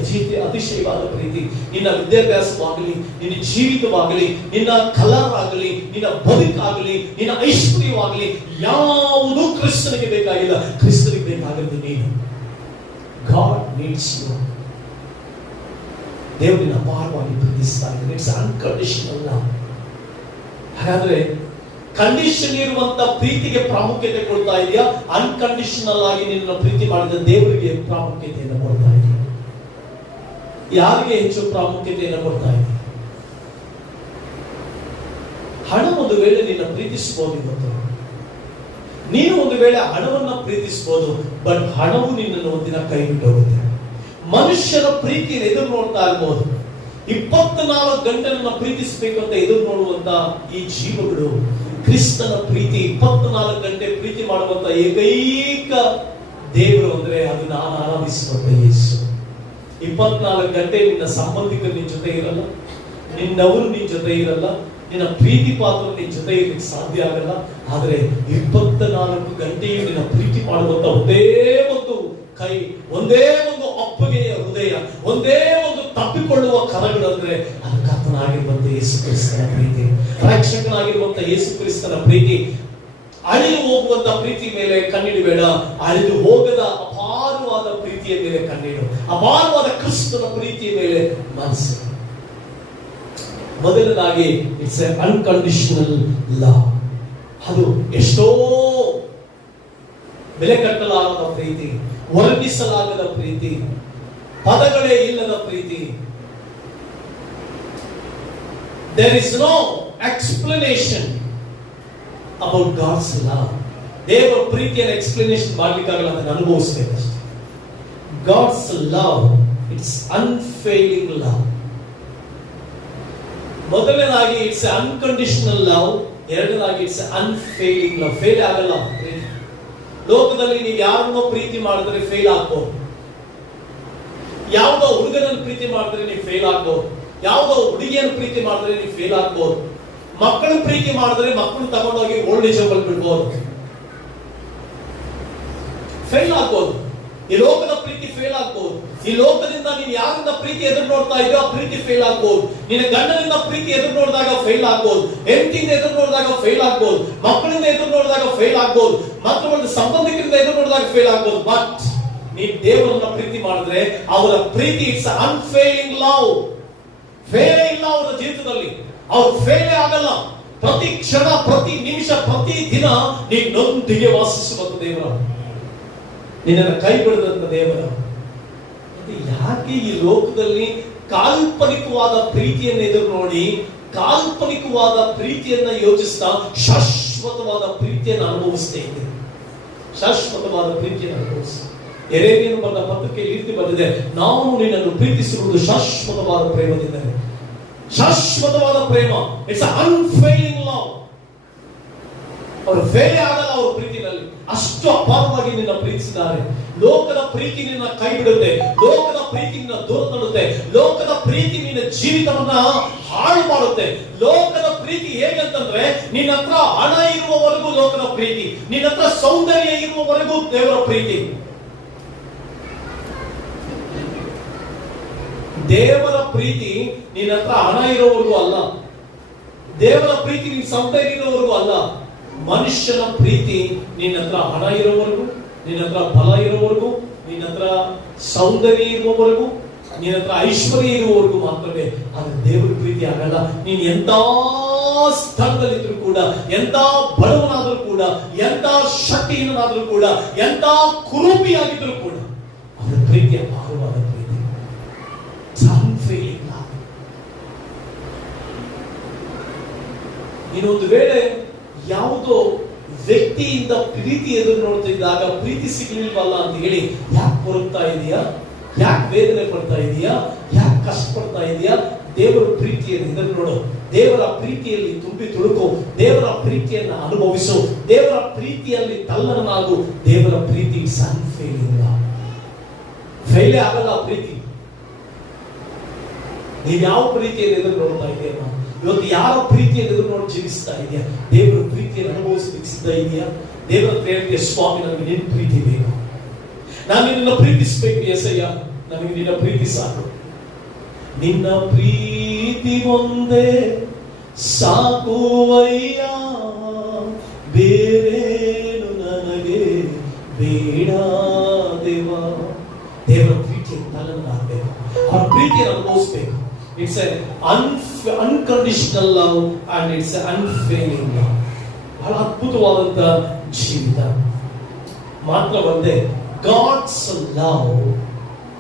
ಅತಿಶಯವಾದ ಪ್ರೀತಿ. ನಿನ್ನ ವಿದ್ಯಾಭ್ಯಾಸವಾಗಲಿ, ನಿನ್ನ ಜೀವಿತವಾಗಲಿ, ನಿನ್ನ ಕಲರ್ ಆಗಲಿ, ನಿನ್ನ ಬದುಕಾಗಲಿ, ನಿನ್ನ ಐಶ್ವರ್ಯವಾಗಲಿ ಯಾವುದೂ ಕ್ರಿಸ್ತನಿಗೆ ಬೇಕಾಗಿಲ್ಲ. ಕ್ರಿಸ್ತನಿಗೆ ಬೇಕಾಗಿದ್ದು ನೀನು. God needs you. ದೇವರನ್ನ ಅಪಾರವಾಗಿ ಪ್ರೀತಿಸ್ತಾ ಇದ್ದಾನೆ. It's unconditional love. ಹಾಗಾದ್ರೆ ಕಂಡೀಷನ್ ಇರುವಂತ ಪ್ರೀತಿಗೆ ಪ್ರಾಮುಖ್ಯತೆ ಕೊಡ್ತಾ ಇದೆಯಾ? ಅನ್ಕಂಡೀಷನಲ್ ಆಗಿ ನಿನ್ನ ಪ್ರೀತಿ ಮಾಡಿದ ದೇವರಿಗೆ ಪ್ರಾಮುಖ್ಯತೆಯನ್ನು ಕೊಡ್ತಾ ಇದೆಯಾ? ಯಾರಿಗೆ ಹೆಚ್ಚು ಪ್ರಾಮುಖ್ಯತೆಯನ್ನು ಕೊಡ್ತಾ ಇದೆಯಾ? ಹಣ ಒಂದು ವೇಳೆ ನಿನ್ನ ಪ್ರೀತಿಸಬಹುದು ಇವತ್ತು. ನೀನು ಒಂದು ವೇಳೆ ಹಣವನ್ನ ಪ್ರೀತಿಸಬಹುದು, ಬಟ್ ಹಣವು ನಿನ್ನನ್ನು ಒಂದಿನ ಕೈ ಬಿಟ್ಟು ಹೋಗುತ್ತೆ. ಮನುಷ್ಯರ ಪ್ರೀತಿಯನ್ನು ಎದುರು ನೋಡ್ತಾ ಇರಬಹುದು. 24 ಗಂಟೆ ಪ್ರೀತಿಸಬೇಕು ಅಂತ ಎದುರು ನೋಡುವಂತ ಈ ಜೀವಗಳು ಕ್ರಿಸ್ತನ ಪ್ರೀತಿ 24 ಗಂಟೆ ಪ್ರೀತಿ ಮಾಡುವಂತ ಏಕೈಕ ದೇವರು ಅಂದ್ರೆ ಅದು ನಾನು ಆರಾಧಿಸುವಂತ ಯೇಸು. 24 ಗಂಟೆ ನಿನ್ನ ಸಂಬಂಧಿಕರು ನಿನ್ನ ಜೊತೆ ಇರಲ್ಲ, ನಿನ್ನವರು ನಿನ್ನ ಜೊತೆ ಇರಲ್ಲ, ನಿನ್ನ ಪ್ರೀತಿ ಪಾತ್ರ ನಿನ್ನ ಜೊತೆ ಇರಲಿಕ್ಕೆ ಸಾಧ್ಯ ಆಗಲ್ಲ. ಆದ್ರೆ 24 ಗಂಟೆಯು ನಿನ್ನ ಪ್ರೀತಿ ಮಾಡುವಂತ ಒಂದೇ ಒಂದು ಕೈ, ಒಂದೇ ಒಂದು ಅಪ್ಪಗೆಯ ಹೃದಯ, ಒಂದೇ ಒಂದು ತಪ್ಪಿಕೊಳ್ಳುವ ಕರಗಳು ಅಂದ್ರೆ ಅದು ಕರ್ತನಾಗಿರುವಂತ ಯೇಸು ಕ್ರಿಸ್ತನ ಪ್ರೀತಿ, ರಕ್ಷಕನಾಗಿರುವಂತ ಯೇಸು ಕ್ರಿಸ್ತನ ಪ್ರೀತಿ. ಅಳಿದು ಹೋಗುವಂತ ಪ್ರೀತಿ ಮೇಲೆ ಕಣ್ಣಿಡಬೇಡ, ಅಳಿದು ಹೋಗದ ಅಪಾರವಾದ ಪ್ರೀತಿಯ ಮೇಲೆ ಕಣ್ಣಿಡು, ಅಪಾರವಾದ ಕ್ರಿಸ್ತನ ಪ್ರೀತಿಯ ಮೇಲೆ ಮನಸ್ಸು. ಮೊದಲನೇದಾಗಿ ಇಟ್ಸ್ ಎ ಅನ್ಕಂಡೀಷನಲ್ ಲವ್. ಅದು ಎಷ್ಟೋ ಬೆಲೆ ಕಟ್ಟಲಾಗದ ಪ್ರೀತಿ, ವರ್ಣಿಸಲಾಗದ ಪ್ರೀತಿ, ಪದಗಳೇ ಇಲ್ಲದ ಪ್ರೀತಿ. There is no explanation about God's love. ದೇವರ ಪ್ರೀತಿಯನ್ನು ಎಕ್ಸ್ಪ್ಲನೇಷನ್ ಮಾಡ್ಲಿಕ್ಕಾಗಲ್ಲ, ಅದನ್ನು ಅನುಭವಿಸಬೇಕಷ್ಟೇ. God's love, it's unfailing love. ಮೊದಲನೇದಾಗಿ ಇಟ್ಸ್ ಅನ್ಕಂಡೀಷನಲ್ ಲವ್, ಎರಡನೇದಾಗಿ ಇಟ್ಸ್ ಅನ್ಫೇಲಿಂಗ್ ಲವ್. ಫೇಲ್ ಆಗಲ್ಲ. ಲೋಕದಲ್ಲಿ ನೀವು ಯಾರನ್ನೋ ಪ್ರೀತಿ ಮಾಡಿದ್ರೆ ಫೇಲ್ ಆಗ್ಬೋದು, ಯಾವುದೋ ಹುಡುಗನನ್ನು ಪ್ರೀತಿ ಮಾಡಿದ್ರೆ ನೀವು ಫೇಲ್ ಆಗ್ಬೋದು, ಯಾವುದೋ ಹುಡುಗಿಯನ್ನು ಪ್ರೀತಿ ಮಾಡಿದ್ರೆ ನೀವು ಫೇಲ್ ಆಗ್ಬೋದು, ಮಕ್ಕಳು ಪ್ರೀತಿ ಮಾಡಿದ್ರೆ ಮಕ್ಕಳು ತಗೊಂಡೋಗಿ ಓಲ್ಡ್ ಏಜ್ ಹೋಮ್ ಬಿಡ್ಬೋದು, ಫೇಲ್ ಆಗ್ಬೋದು. ಈ ಲೋಕದ ಪ್ರೀತಿ ಫೇಲ್ ಆಗ್ಬೋದು. ಈ ಲೋಕದಿಂದ ನೀನು ಯಾರಿಂದ ಪ್ರೀತಿ ಎದುರು ನೋಡ್ತಾ ಇದೆಯೋ ಆ ಪ್ರೀತಿ ಫೇಲ್ ಆಗ್ಬೋದು. ನಿನ್ನ ಗಂಡನಿಂದ ಪ್ರೀತಿ ಎದುರು ನೋಡಿದಾಗ ಫೇಲ್ ಆಗ್ಬೋದು, ಹೆಂಡತಿಯಿಂದ ಎದುರು ನೋಡಿದಾಗ ಫೇಲ್ ಆಗ್ಬೋದು, ಮಕ್ಕಳಿಂದ ಎದುರು ನೋಡಿದಾಗ ಫೇಲ್ ಆಗ್ಬೋದು, ಮತ್ತು ಒಂದು ಸಂಬಂಧಿಕರಿಂದ ಎದುರು ನೋಡಿದಾಗ ಫೇಲ್ ಆಗ್ಬೋದು. ಬಟ್ ನೀನು ದೇವರನ್ನ ಪ್ರೀತಿ ಮಾಡಿದ್ರೆ ಅವರ ಪ್ರೀತಿ ಇಟ್ಸ್ ಅನ್ಫೇಲಿಂಗ್ ಲವ್. ಫೇಲೇ ಇಲ್ಲ ಅವರ ಜೀವಿತದಲ್ಲಿ, ಅವ್ರು ಫೇಲೇ ಆಗಲ್ಲ. ಪ್ರತಿ ಕ್ಷಣ, ಪ್ರತಿ ನಿಮಿಷ, ಪ್ರತಿ ದಿನ ನಿನ್ನೊಂದಿಗೆ ವಾಸಿಸುವಂತ ದೇವರ, ನಿನ್ನನ್ನು ಕೈ ಬಿಡದಂತ ದೇವರ. ಯಾಕೆ ಈ ಲೋಕದಲ್ಲಿ ಕಾಲ್ಪನಿಕವಾದ ಪ್ರೀತಿಯನ್ನು ಎದುರು ನೋಡಿ, ಕಾಲ್ಪನಿಕವಾದ ಪ್ರೀತಿಯನ್ನ ಯೋಚಿಸ್ತಾ ಶಾಶ್ವತವಾದ ಪ್ರೀತಿಯನ್ನು ಅನುಭವಿಸ್ತಾ ಇದೆ. ಶಾಶ್ವತವಾದ ಪ್ರೀತಿಯನ್ನು ಅನುಭವಿಸ. ಎರೇಮಿಯನು ಬರೆದ ಪತ್ರಕ್ಕೆ ಈ ರೀತಿ ಬಂದಿದೆ, ನಾವು ನಿನ್ನನ್ನು ಪ್ರೀತಿಸಿರುವುದು ಶಾಶ್ವತವಾದ ಪ್ರೇಮದಿಂದ. ಶಾಶ್ವತವಾದ ಪ್ರೇಮ, ಇಟ್ಸ್ ಅನ್ಫೇಲಿಂಗ್ ಲವ್. ಅವರು ಫೇಲೇ ಆಗಲ್ಲ ಅವ್ರ ಪ್ರೀತಿನಲ್ಲಿ. ಅಷ್ಟು ಅಪಾರವಾಗಿ ನಿನ್ನ ಪ್ರೀತಿಸಿದ್ದಾರೆ. ಲೋಕದ ಪ್ರೀತಿ ನಿನ್ನ ಕೈ ಬಿಡುತ್ತೆ, ಲೋಕದ ಪ್ರೀತಿ ನಿನ್ನ ದೂರ ತಳ್ಳುತ್ತೆ, ಲೋಕದ ಪ್ರೀತಿ ನಿನ್ನ ಜೀವಿತವನ್ನ ಹಾಳು ಮಾಡುತ್ತೆ. ಲೋಕದ ಪ್ರೀತಿ ಹೇಗಂತಂದ್ರೆ, ನಿನ್ನ ಹತ್ರ ಹಣ ಇರುವವರೆಗೂ ಲೋಕದ ಪ್ರೀತಿ, ನಿನ್ನ ಹತ್ರ ಸೌಂದರ್ಯ ಇರುವವರೆಗೂ ದೇವರ ಪ್ರೀತಿ. ದೇವರ ಪ್ರೀತಿ ನಿನ್ನ ಹತ್ರ ಹಣ ಇರೋವರೆಗೂ ಅಲ್ಲ, ದೇವರ ಪ್ರೀತಿ ನಿನ್ನ ಸೌಂದರ್ಯ ಇರೋವರೆಗೂ ಅಲ್ಲ. ಮನುಷ್ಯನ ಪ್ರೀತಿ ನಿನ್ನ ಹತ್ರ ಹಣ ಇರೋವರೆಗೂ, ನಿನ್ನ ಹತ್ರ ಬಲ ಇರೋವರೆಗೂ, ನಿನ್ನ ಹತ್ರ ಸೌಂದರ್ಯ ಇರುವವರೆಗೂ, ನಿನ್ನ ಹತ್ರ ಐಶ್ವರ್ಯ ಇರುವವರೆಗೂ ಮಾತ್ರವೇ. ಅದು ದೇವರ ಪ್ರೀತಿ ಆಗಲ್ಲ. ನೀನು ಎಂತ ಸ್ಥಳದಲ್ಲಿದ್ರು ಕೂಡ, ಎಂತ ಬಡವನಾದ್ರೂ ಕೂಡ, ಎಂತ ಶಕ್ತಿಹೀನನಾದ್ರೂ ಕೂಡ, ಎಂತ ಕುರೂಪಿಯಾಗಿದ್ರು ಕೂಡ, ಅವರ ಪ್ರೀತಿ ಅಪಾರವಾದ ಪ್ರೀತಿ. ಇನ್ನೊಂದು ವೇಳೆ ಯಾವುದೋ ವ್ಯಕ್ತಿಯಿಂದ ಪ್ರೀತಿ ಎದುರು ನೋಡ್ತಿದ್ದಾಗ ಪ್ರೀತಿ ಸಿಗ್ಲಿಲ್ವಲ್ಲ ಅಂತ ಹೇಳಿ ಯಾಕೆ ಕೊರಗ್ತಾ ಇದೆಯಾ, ಯಾಕೆ ವೇದನೆ ಪಡ್ತಾ ಇದೆಯಾ, ಯಾಕೆ ಕಷ್ಟ ಪಡ್ತಾ ಇದೆಯಾ? ದೇವರ ಪ್ರೀತಿಯನ್ನು ಎದುರು ನೋಡು, ದೇವರ ಪ್ರೀತಿಯಲ್ಲಿ ತುಂಬಿ ತುಳುಕು, ದೇವರ ಪ್ರೀತಿಯನ್ನು ಅನುಭವಿಸು, ದೇವರ ಪ್ರೀತಿಯಲ್ಲಿ ತಲ್ಲನಾಗು. ದೇವರ ಪ್ರೀತಿ ಫೇಲೇ ಆಗಲ್ಲ. ಪ್ರೀತಿ ನೀವು ಯಾವ ಪ್ರೀತಿಯನ್ನು ಎದುರು ನೋಡ್ತಾ ಇದೆಯಾ? ಇವತ್ತು ಯಾರ ಪ್ರೀತಿಯನ್ನು ಎದುರು ನೋಡಿ ಜೀವಿಸ್ತಾ ಇದೆಯಾ? ದೇವರ ಪ್ರೀತಿಯನ್ನು ಅನುಭವಿಸಲಿಕ್ಕೆ ಸಿದ್ಧ ಇದೆಯಾ? ದೇವರ ಪ್ರೇರಣೆಗೆ, ಸ್ವಾಮಿ ನನಗೆ ನಿನ್ನ ಪ್ರೀತಿ ಬೇಕು, ನಾನು ನಿನ್ನ ಪ್ರೀತಿಸಬೇಕು ಎಸಯ್ಯ, ನನಗೆ ನಿನ್ನ ಪ್ರೀತಿ ಸಾಕು, ನಿನ್ನ ಪ್ರೀತಿ ಒಂದೇ ಸಾಕುವಯ್ಯ, ಬೇರೇನು ನನಗೆ ಬೇಡ ದೇವ. ದೇವರ ಪ್ರೀತಿಯನ್ನು ತಲ್ಲನಾಗಬೇಕು, ಅವರ ಪ್ರೀತಿಯನ್ನು ಅನುಭವಿಸಬೇಕು. It's an unconditional love and it's an unfailing love. ಬಹಳ ಅದ್ಭುತವಾದಂತ ಜೀವಿತ. ಮಾತ್ರವಲ್ಲದೆ God's love,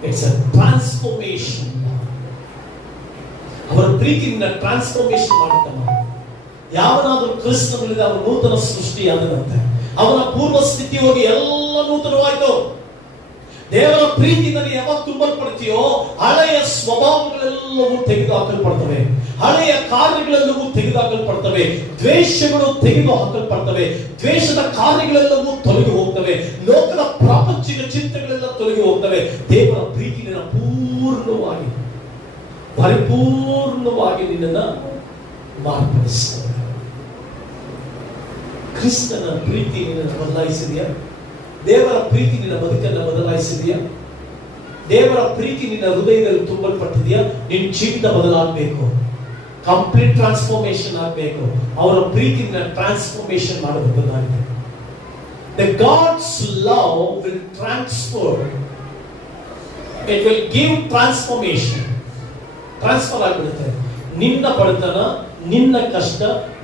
it's a transformation. ಅವರ ಪ್ರೀತಿಯಿಂದ ಟ್ರಾನ್ಸ್ಫಾರ್ಮೇಶನ್ ಮಾಡುತ್ತಾನೆ. ಯಾವನಾದ್ರೂ ಕ್ರಿಸ್ತನಲ್ಲಿ ಅವನ ನೂತನ ಸೃಷ್ಟಿಯಾದನಂತೆ, ಅವನ ಪೂರ್ವ ಸ್ಥಿತಿ ಹೋಗಿ ಎಲ್ಲ ನೂತನವಾಯ್ತು. ದೇವರ ಪ್ರೀತಿನಲ್ಲಿ ಯಾವಾಗ ತುಂಬಲ್ಪಡ್ತೀಯೋ ಹಳೆಯ ಸ್ವಭಾವಗಳೆಲ್ಲವೂ ತೆಗೆದುಹಾಕಲ್ಪಡ್ತವೆ, ಹಳೆಯ ಕಾರ್ಯಗಳೆಲ್ಲವೂ ತೆಗೆದುಹಾಕಲ್ಪಡ್ತವೆ, ದ್ವೇಷಗಳು ತೆಗೆದು ಹಾಕಲ್ಪಡ್ತವೆ, ದ್ವೇಷದ ಕಾರ್ಯಗಳೆಲ್ಲವೂ ತೊಲಗಿ ಹೋಗ್ತವೆ, ಲೋಕದ ಪ್ರಾಪಂಚಿಕ ಚಿಂತೆಗಳೆಲ್ಲ ತೊಲಗಿ ಹೋಗ್ತವೆ. ದೇವರ ಪ್ರೀತಿ ನಿನ್ನ ಪೂರ್ಣವಾಗಿ, ಪರಿಪೂರ್ಣವಾಗಿ ನಿನ್ನನ್ನು ಮಾರ್ಪಡಿಸ್ತದೆ. ಕ್ರಿಸ್ತನ ಪ್ರೀತಿ ನಿನ್ನನ್ನು ಬದಲಾಯಿಸಿದೆಯಾ? ದೇವರ ಪ್ರೀತಿ ನಿನ್ನ ಬದುಕನ್ನು ಬದಲಾಯಿಸಿದೆಯಾ? ದೇವರ ಪ್ರೀತಿ ನಿನ್ನ ಹೃದಯದಲ್ಲಿ ತುಂಬಲ್ಪಟ್ಟಿದೆಯಾ? ನಿನ್ನ ಜೀವಿತ ಬದಲಾಗಬೇಕು, ಕಂಪ್ಲೀಟ್ ಟ್ರಾನ್ಸ್ಫಾರ್ಮೇಶನ್ ಆಗಬೇಕು. ಅವರ ಪ್ರೀತಿ ನಿನ್ನ ಟ್ರಾನ್ಸ್ಫಾರ್ಮೇಶನ್ ಮಾಡಬಹುದಾಗಿದೆ. The God's love will transform. It will give transformation. Transfer ಆಗಿಬಿಡುತ್ತೆ. ನಿನ್ನ ಬಡತನ, ನಿನ್ನ ಕಷ್ಟ,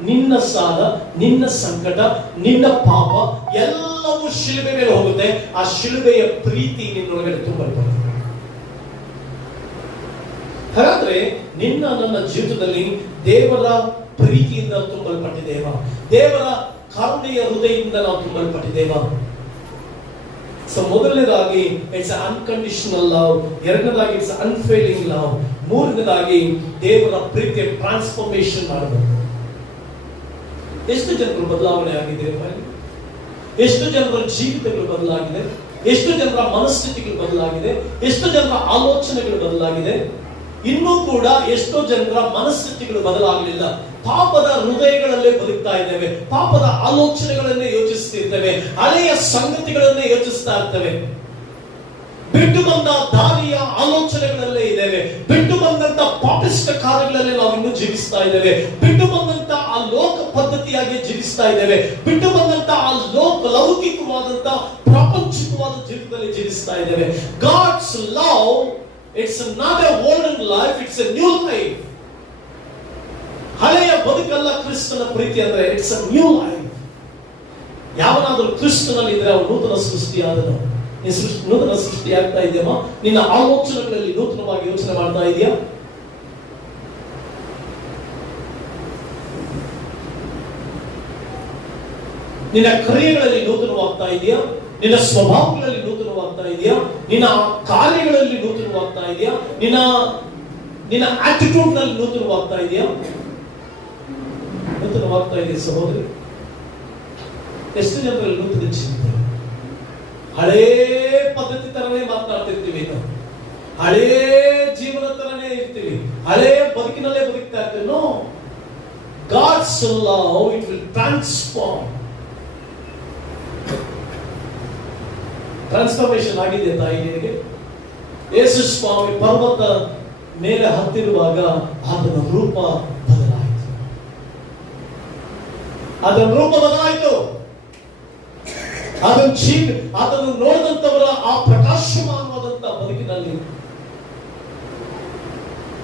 ನಿನ್ನ ಸಾಲ, ನಿನ್ನ ಸಂಕಟ, ನಿನ್ನ ಪಾಪ ಎಲ್ಲವೂ ಶಿಲುಬೆ ಮೇಲೆ ಹೋಗುತ್ತೆ. ಆ ಶಿಲುಬೆಯ ಪ್ರೀತಿ ನಿನ್ನೊಳಗಡೆ ತುಂಬಲ್ಪಡುತ್ತೆ. ಹಾಗಾದ್ರೆ ನಿನ್ನ ನನ್ನ ಜೀವಿತದಲ್ಲಿ ದೇವರ ಪ್ರೀತಿಯಿಂದ ತುಂಬಲ್ಪಟ್ಟಿದ್ದೇವಾ? ದೇವರ ಕರುಣೆಯ ಹೃದಯದಿಂದ ನಾವು ತುಂಬಲ್ಪಟ್ಟಿದ್ದೇವಾ? ಸೊ ಮೊದಲನೇದಾಗಿ ಇಟ್ಸ್ ಅನ್ಕಂಡೀಷನಲ್ ಲವ್, ಎರಡನೇದಾಗಿ ಇಟ್ಸ್ ಅನ್ಫೇಲಿಂಗ್ ಲವ್, ಮೂರನೇದಾಗಿ ದೇವರ ಪ್ರೀತಿಯ ಟ್ರಾನ್ಸ್ಫಾರ್ಮೇಶನ್ ಮಾಡಬೇಕು. ಎಷ್ಟು ಜನರು ಬದಲಾವಣೆ ಆಗಿದೆ? ಎಷ್ಟು ಜನರ ಜೀವಿತಗಳು ಬದಲಾಗಿದೆ? ಎಷ್ಟು ಜನರ ಮನಸ್ಥಿತಿಗಳು ಬದಲಾಗಿದೆ? ಎಷ್ಟು ಜನರ ಆಲೋಚನೆಗಳು ಬದಲಾಗಿದೆ? ಇನ್ನೂ ಕೂಡ ಎಷ್ಟೋ ಜನರ ಮನಸ್ಥಿತಿಗಳು ಬದಲಾಗಲಿಲ್ಲ. ಪಾಪದ ಹೃದಯಗಳಲ್ಲೇ ಬದುಕ್ತಾ ಇದ್ದೇವೆ, ಪಾಪದ ಆಲೋಚನೆಗಳನ್ನೇ ಯೋಚಿಸ್ತಿರ್ತೇವೆ, ಹಳೆಯ ಸಂಗತಿಗಳನ್ನೇ ಯೋಚಿಸ್ತಾ ಇರ್ತೇವೆ. ಬಿಟ್ಟು ಬಂದ ದಾರಿಯ ಆಲೋಚನೆಗಳಲ್ಲೇ ಇದ್ದೇವೆ, ಬಿಟ್ಟು ಬಂದಂತ ಪಾಪಿಷ್ಟ ಕಾರ್ಯಗಳಲ್ಲೇ ನಾವು ಇನ್ನೂ ಜೀವಿಸ್ತಾ ಇದ್ದೇವೆ, ಬಿಟ್ಟು ಬಂದಂತ ಆ ಲೋಕ ಪದ್ಧತಿಯಾಗಿ ಜೀವಿಸ್ತಾ ಇದ್ದೇವೆ, ಬಿಟ್ಟು ಬಂದಂತ ಆ ಲೌಕಿಕವಾದಂತ ಪ್ರಾಪಂಚಿಕವಾದ ಜೀವಿತದಲ್ಲಿ ಜೀವಿಸ್ತಾ ಇದ್ದೇವೆ. God's love, it's not a olden life, it's a new life. ಹಳೆಯ ಬದುಕಲ್ಲ ಕ್ರಿಸ್ತನ ಪ್ರೀತಿ ಅಂದ್ರೆ, ಇಟ್ಸ್ ಅ ನ್ಯೂ ಲೈಫ್. ಯಾವನಾದ್ರೂ ಕ್ರಿಸ್ತನಲ್ಲಿ ಇದ್ರೆ ಅವನು ನೂತನ ಸೃಷ್ಟಿಯಾದನು. ನೂತನ ಸೃಷ್ಟಿ ಆಗ್ತಾ ಇದೆಯಮ್ಮ? ನಿನ್ನ ಆಲೋಚನೆಗಳಲ್ಲಿ ನೂತನವಾಗಿ ಯೋಚನೆ ಮಾಡ್ತಾ ಇದೆಯಾ? ನಿನ್ನ ಕ್ರಿಯೆಗಳಲ್ಲಿ ನೂತನವಾಗ್ತಾ ಇದೆಯಾ? ನಿನ್ನ ಸ್ವಭಾವಗಳಲ್ಲಿ ನೂತನವಾಗ್ತಾ ಇದೆಯಾ? ನಿನ್ನ ಕಾರ್ಯಗಳಲ್ಲಿ ನೂತನವಾಗ್ತಾ ಇದೆಯಾ? ನಿನ್ನ ಆಟಿಟ್ಯೂಡ್ ನಲ್ಲಿ ನೂತನವಾಗ್ತಾ ಇದೆಯಾ? ನೂತನವಾಗ್ತಾ ಇದೆ ಸಹೋದರಿ. ಎಷ್ಟು ಜನರಲ್ಲಿ ನೂತನ ಜೀವಿತ? ಹಳೇ ಪದ್ಧತಿ ತರನೇ ಮಾತನಾಡ್ತಿರ್ತೀವಿ, ನಾವು ಹಳೇ ಜೀವನ ತರನೇ ಇರ್ತೀವಿ, ಹಳೇ ಬದುಕಿನಲ್ಲೇ ಬದುಕ್ತಾ ಇರ್ತೀವಿ. No, God's love, it will transform. Transformation ಆಗಿದೆ ತಾಯಿ ನಿನಗೆ? ಯೇಸು ಸ್ವಾಮಿ ಪರ್ವತ ಮೇಲೆ ಹತ್ತಿರುವಾಗ ಆತನ ರೂಪ ಬದಲಾಯಿತು. ಅದರ ರೂಪ ಬದಲಾಯಿತು. ಅದನ್ನು ನೋಡಿದಂತವರ ಆ ಪ್ರಕಾಶಮಾನವಾದಂತ ಬದುಕಿನಲ್ಲಿ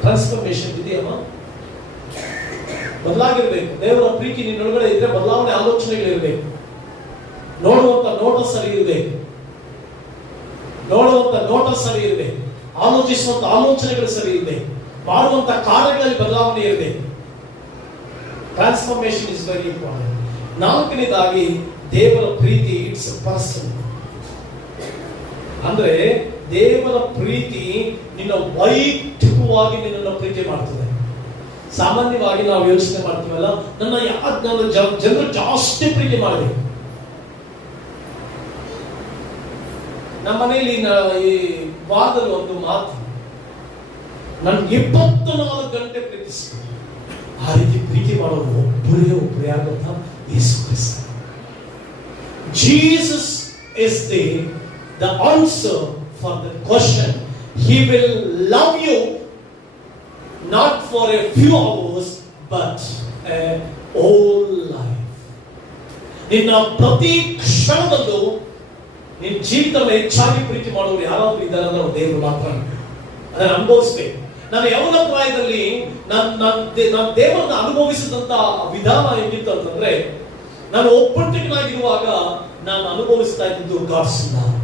ಟ್ರಾನ್ಸ್ಫಾರ್ಮೇಶನ್ ಇದೆಯಮ್ಮ? ಬದಲಾಗಿರ್ಬೇಕು. ದೇವರ ಪ್ರೀತಿ ನಿನ್ನೊಳಗಡೆ ಇದ್ರೆ ಬದಲಾವಣೆ ಆಲೋಚನೆಗಳಿರ್ಬೇಕು. ನೋಡುವಂತ ನೋಟ ಸರಿ ಇರಬೇಕು, ನೋಡುವಂತ ನೋಟ ಸರಿ ಇರಬೇಕು, ಆಲೋಚಿಸುವಂತ ಆಲೋಚನೆಗಳು ಸರಿ ಇರಬೇಕು, ಮಾಡುವಂತ ಕಾರ್ಯಗಳಲ್ಲಿ ಬದಲಾವಣೆ ಇರಬೇಕು. Transformation is very important. ನಾಲ್ಕನೇದಾಗಿ ದೇವರ ಪ್ರೀತಿ, ಇಟ್ಸ್ ಪರ್ಸನ್. ಅಂದ್ರೆ ದೇವರ ಪ್ರೀತಿ ನಿನ್ನ ವೈಯಕ್ತಿಕವಾಗಿ ನಿನ್ನನ್ನು ಪ್ರೀತಿ ಮಾಡ್ತದೆ. ಸಾಮಾನ್ಯವಾಗಿ ನಾವು ಯೋಚನೆ ಮಾಡ್ತೀವಲ್ಲ, ನನ್ನ ಜನರು ಜಾಸ್ತಿ ಪ್ರೀತಿ ಮಾಡಬೇಕು. ನಮ್ಮ ಮನೆಯಲ್ಲಿ ಈ ವಾರದಲ್ಲಿ ಒಂದು ಮಾತು, ನಾನು 24 ಗಂಟೆ ಪ್ರೀತಿಸ್ತೀನಿ. ಆ ರೀತಿ ಪ್ರೀತಿ ಮಾಡೋದು ಒಬ್ಬರೇ ಆಗುತ್ತ Yesu Krista. Jesus is the answer for the question. He will love you not for a few hours but a whole life. ನಿನ್ನ ಪ್ರತಿ ಕ್ಷಣದಲ್ಲೂ ನಿನ್ನ ಜೀವಿತವನ್ನು ಹೆಚ್ಚಾಗಿ ಪ್ರೀತಿ ಮಾಡೋರು ಯಾರಾದ್ರೂ ಇದ್ದಾರೆ ಅಂದ್ರೆ ಅವ್ರು ದೇವರು ಮಾತ್ರ. ಅದನ್ನು ಅನುಭವಿಸ್ಬೇಕು. ನಾನು ಯೌವನ ಪ್ರಾಯದಲ್ಲಿ ನಾನು ದೇವರನ್ನು ಅನುಭವಿಸಿದಂತ ವಿಧಾನ ಹೇಗಿತ್ತು ಅಂತಂದ್ರೆ, ನಾನು ಒಬ್ಬಂಟಿಗನಾಗಿರುವಾಗ ನಾನು ಅನುಭವಿಸ್ತಾ ಇದ್ದು ಗಾಡ್ಸ್ ಲವ್.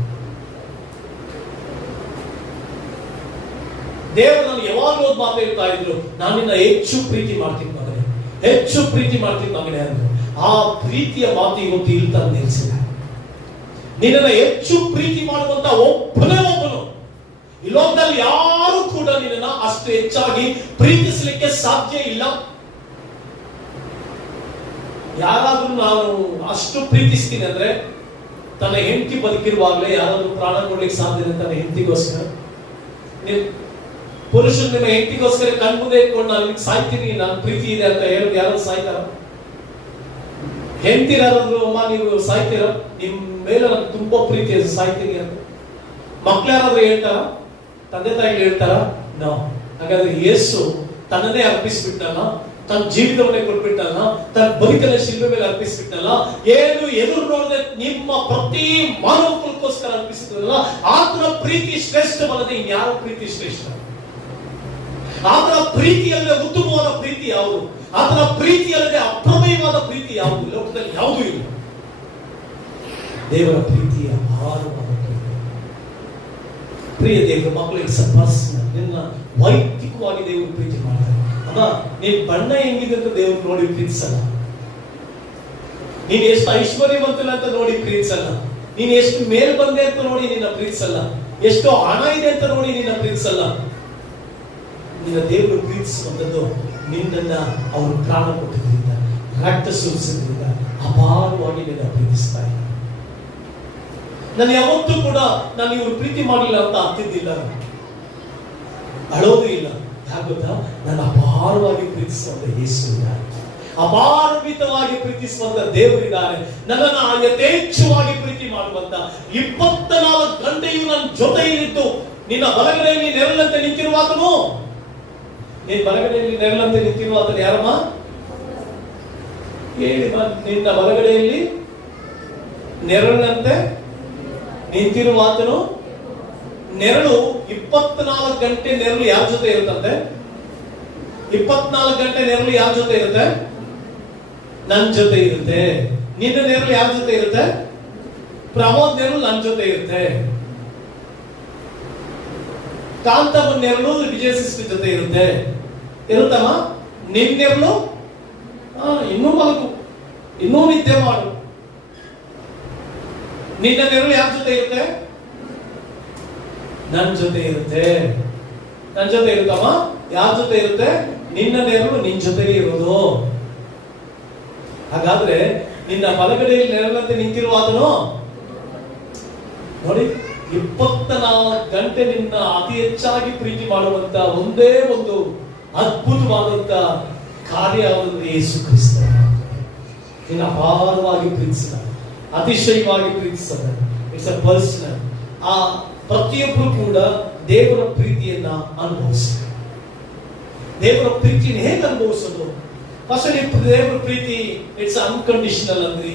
ದೇವರು ನಾನು ಯಾವಾಗಲೂ ಒಂದು ಮಾತು ಹೇಳ್ತಾ ಇದ್ರು, ನಾನು ನಿನ್ನ ಹೆಚ್ಚು ಪ್ರೀತಿ ಮಾಡ್ತೀನಿ ಮಗನೇ, ಹೆಚ್ಚು ಪ್ರೀತಿ ಮಾಡ್ತೀನಿ ಮಗನೇ ಅಂದ್ರೆ. ಆ ಪ್ರೀತಿಯ ಮಾತು ಇವತ್ತು ಇಲ್ಲಿ ತಂದು ನಿಲ್ಲಿಸಿದ. ನಿನ್ನನ್ನು ಹೆಚ್ಚು ಪ್ರೀತಿ ಮಾಡುವಂತ ಒಬ್ಬನೇ ಒಬ್ಬನು ಈ ಲೋಕದಲ್ಲಿ ಯಾರು ಕೂಡ ನಿನ್ನನ್ನು ಅಷ್ಟು ಹೆಚ್ಚಾಗಿ ಪ್ರೀತಿಸಲಿಕ್ಕೆ ಸಾಧ್ಯ ಇಲ್ಲ. ಯಾರಾದ್ರೂ ನಾನು ಅಷ್ಟು ಪ್ರೀತಿಸ್ತೀನಿ ಅಂದ್ರೆ ತನ್ನ ಹೆಂಡತಿ ಬದುಕಿರುವಾಗಲೇ ಯಾರಾದ್ರೂ ಪ್ರಾಣ ಕೊಡ್ಲಿಕ್ಕೆ ಸಾಧ್ಯ ಇದೆ ತನ್ನ ಹೆಂಡತಿಗೋಸ್ಕರ? ನೀವು ಪುರುಷರು ನಿಮ್ಮ ಹೆಂಡತಿಗೋಸ್ಕರ ಕಣ್ಮುಂದೆ ಇಟ್ಕೊಂಡು ನಾನು ಸಾಯ್ತೀನಿ, ನಾನು ಪ್ರೀತಿ ಇದೆ ಅಂತ ಹೇಳೋದು ಯಾರಾದ್ರೂ ಸಾಯ್ತಾರ? ಹೆಂಡತಿ ಯಾರಾದ್ರೂ ಅಮ್ಮ ನೀವು ಸಾಯ್ತೀರ, ನಿಮ್ ಮೇಲೆ ನನಗೆ ತುಂಬಾ ಪ್ರೀತಿ ಇದೆ ಸಾಯ್ತೀನಿ ಅಂತ? ಮಕ್ಳು ಯಾರಾದ್ರೂ ಹೇಳ್ತಾರ? ತಂದೆ ತಾಯಿ ಹೇಳ್ತಾರ? ನೋ. ಹಾಗಾದ್ರೆ ಯೇಸು ತನ್ನನ್ನೇ ಅರ್ಪಿಸ್ಬಿಟ್ಟಲ್ಲ, ತನ್ನ ಜೀವಿತವನ್ನೇ ಕೊಟ್ಬಿಟ್ಟಲ್ಲ, ತನ್ನ ಬದುಕನ್ನ ಶಿಲ್ಪೆ ಮೇಲೆ ಅರ್ಪಿಸ್ಬಿಟ್ಟಲ್ಲ, ಏನು ಎದುರು ನೋಡದೆ ನಿಮ್ಮ ಪ್ರತಿ ಮಾನವಕ್ಕೋಸ್ಕರ ಅರ್ಪಿಸಿದ್ರಲ್ಲ, ಆತನ ಪ್ರೀತಿ ಶ್ರೇಷ್ಠವಲ್ಲದೆ ಇನ್ಯಾವ ಪ್ರೀತಿ ಶ್ರೇಷ್ಠ? ಆತನ ಪ್ರೀತಿಯಲ್ಲದೆ ಉತ್ತಮವಾದ ಪ್ರೀತಿ ಯಾವುದು? ಆತನ ಪ್ರೀತಿಯಲ್ಲದೆ ಅಪ್ರಮೇಯವಾದ ಪ್ರೀತಿ ಯಾವುದು? ಲೋಕದಲ್ಲಿ ಯಾವುದೂ ಇಲ್ಲ. ದೇವರ ಪ್ರೀತಿಯ ಅಪಾರವಾದ ಪ್ರಿಯ ದೇವರ ಮಕ್ಕಳು, ಇಟ್ಸ್ ಅ ಪರ್ಸನಲ್. ನಿನ್ನ ವೈಯಕ್ತಿಕವಾಗಿ ದೇವರು ಪ್ರೀತಿ ಮಾಡ್ತಾರೆ. ಅಮ್ಮ, ನೀನ್ ಬಣ್ಣ ಹೆಂಗಿದೆ ಅಂತ ದೇವ್ರು ನೋಡಿ ಪ್ರೀತಿಸಲ್ಲ. ನೀನ್ ಎಷ್ಟು ಐಶ್ವರ್ಯವಂತನ ಅಂತ ನೋಡಿ ಪ್ರೀತಿಸಲ್ಲ. ನೀನ್ ಎಷ್ಟು ಮೇಲ್ ಬಂದೆ ಅಂತ ನೋಡಿ ನಿನ್ನ ಪ್ರೀತಿಸಲ್ಲ. ಎಷ್ಟು ಹಣ ಇದೆ ಅಂತ ನೋಡಿ ನಿನ್ನ ಪ್ರೀತಿಸಲ್ಲ. ನಿನ್ನ ದೇವರು ಪ್ರೀತಿಸುವಂಥದ್ದು ನಿನ್ನನ್ನ ಅವರು ಪ್ರಾಣ ಕೊಟ್ಟಿದ್ರಿಂದ, ರಕ್ತ ಸುರಿಸಿದ್ರಿಂದ ಅಪಾರವಾಗಿ ನಿನ್ನ ಪ್ರೀತಿಸ್ತಾ ಇದ್ದಾರೆ. ನಾನು ಯಾವತ್ತೂ ಕೂಡ ನಾನು ಇವ್ರು ಪ್ರೀತಿ ಮಾಡಲಿಲ್ಲ ಅಂತ ಅಂತಿದ್ದಿಲ್ಲ, ಅಳೋದು ಇಲ್ಲ. ಯಾಕೆ ಗೊತ್ತಾ? ನಾನು ಅಪಾರವಾಗಿ ಪ್ರೀತಿಸುವಂತ ಯೇಸು ಇದ್ದಾರೆ, ಅಪಾರವಿತವಾಗಿ ಪ್ರೀತಿಸುವಂತ ದೇವರಿದ್ದಾರೆ, ನನ್ನನ್ನು ಯಥೇಚ್ಛವಾಗಿ ಪ್ರೀತಿ ಮಾಡುವಂತ 24 ಗಂಟೆಯೂ ನನ್ನ ಜೊತೆಯಲ್ಲಿದ್ದು ನಿನ್ನ ಬಲಗಡೆಯಲ್ಲಿ ನೆರಳಂತೆ ನಿಂತಿರುವಾತನು. ನಿನ್ನ ಬಲಗಡೆಯಲ್ಲಿ ನೆರಳಂತೆ ನಿಂತಿರುವಾತನು ಯಾರಮ್ಮ? ಹೇಳಿ. ನಿನ್ನ ಬಲಗಡೆಯಲ್ಲಿ ನೆರಳಂತೆ ನಿಂತಿರುವಾತನು. ನೆರಳು 24 ಗಂಟೆ ನೆರಳು ಯಾರ ಜೊತೆ ಇರುತ್ತಂತೆ? 24 ಗಂಟೆ ನೆರಳು ಯಾರ ಜೊತೆ ಇರುತ್ತೆ? ನನ್ನ ಜೊತೆ ಇರುತ್ತೆ. ನಿನ್ನ ನೆರಳು ಯಾರ ಜೊತೆ ಇರುತ್ತೆ? ಪ್ರಮೋದ್ ನೆರಳು ನನ್ನ ಜೊತೆ ಇರುತ್ತೆ. ಕಾಂತಮ್ಮ ನೆರಳು ವಿಜಯ ಸಿಸ್ಟರ್ ಜೊತೆ ಇರುತ್ತೆ. ಇರುತ್ತಮ್ಮ? ನಿನ್ನ ನೆರಳು ಇನ್ನೂ ಮಲಗು, ಇನ್ನೂ ನಿದ್ದೆ ಮಾಡು. ನಿನ್ನ ನೆರಳು ಯಾರ ಜೊತೆ ಇರುತ್ತೆ? ನನ್ನ ಜೊತೆ ಇರುತ್ತೆ. ನನ್ನ ಜೊತೆ ಇರುತ್ತಮ್ಮ? ಯಾರ ಜೊತೆ ಇರುತ್ತೆ? ನಿನ್ನ ನೆರಳು ನಿನ್ನ ಜೊತೆಗೆ ಇರೋದು. ಹಾಗಾದ್ರೆ ನಿನ್ನ ಬಲಗಡೆಯಲ್ಲಿ ನೆರಳಂತೆ ನಿಂತಿರುವಾತನು ನೋಡಿ, 24 ಗಂಟೆ ನಿನ್ನ ಅತಿ ಹೆಚ್ಚಾಗಿ ಪ್ರೀತಿ ಮಾಡುವಂತ ಒಂದೇ ಒಂದು ಅದ್ಭುತವಾದಂತ ಕಾರ್ಯ ಯೇಸು ಕ್ರಿಸ್ತ. ನಿನ್ನ ಅಪಾರವಾಗಿ ಪ್ರೀತಿಸಿದ, ಅತಿಶಯವಾಗಿ ಪ್ರೀತಿಸದ. It's a personal. ಆ ಪ್ರತಿಯೊಬ್ಬರು ಕೂಡ ದೇವರ ಪ್ರೀತಿಯನ್ನ ಅನುಭವಿಸ್ತಾರೆ. ದೇವರ ಪ್ರೀತಿಯನ್ನು ಹೇಗೆ ಅನುಭವಿಸೋದು? ಫಸ್ಟ್ ದೇವರ ಪ್ರೀತಿ ಇಟ್ಸ್ ಅನ್ಕಂಡೀಷನಲ್ ಅಂದ್ರಿ,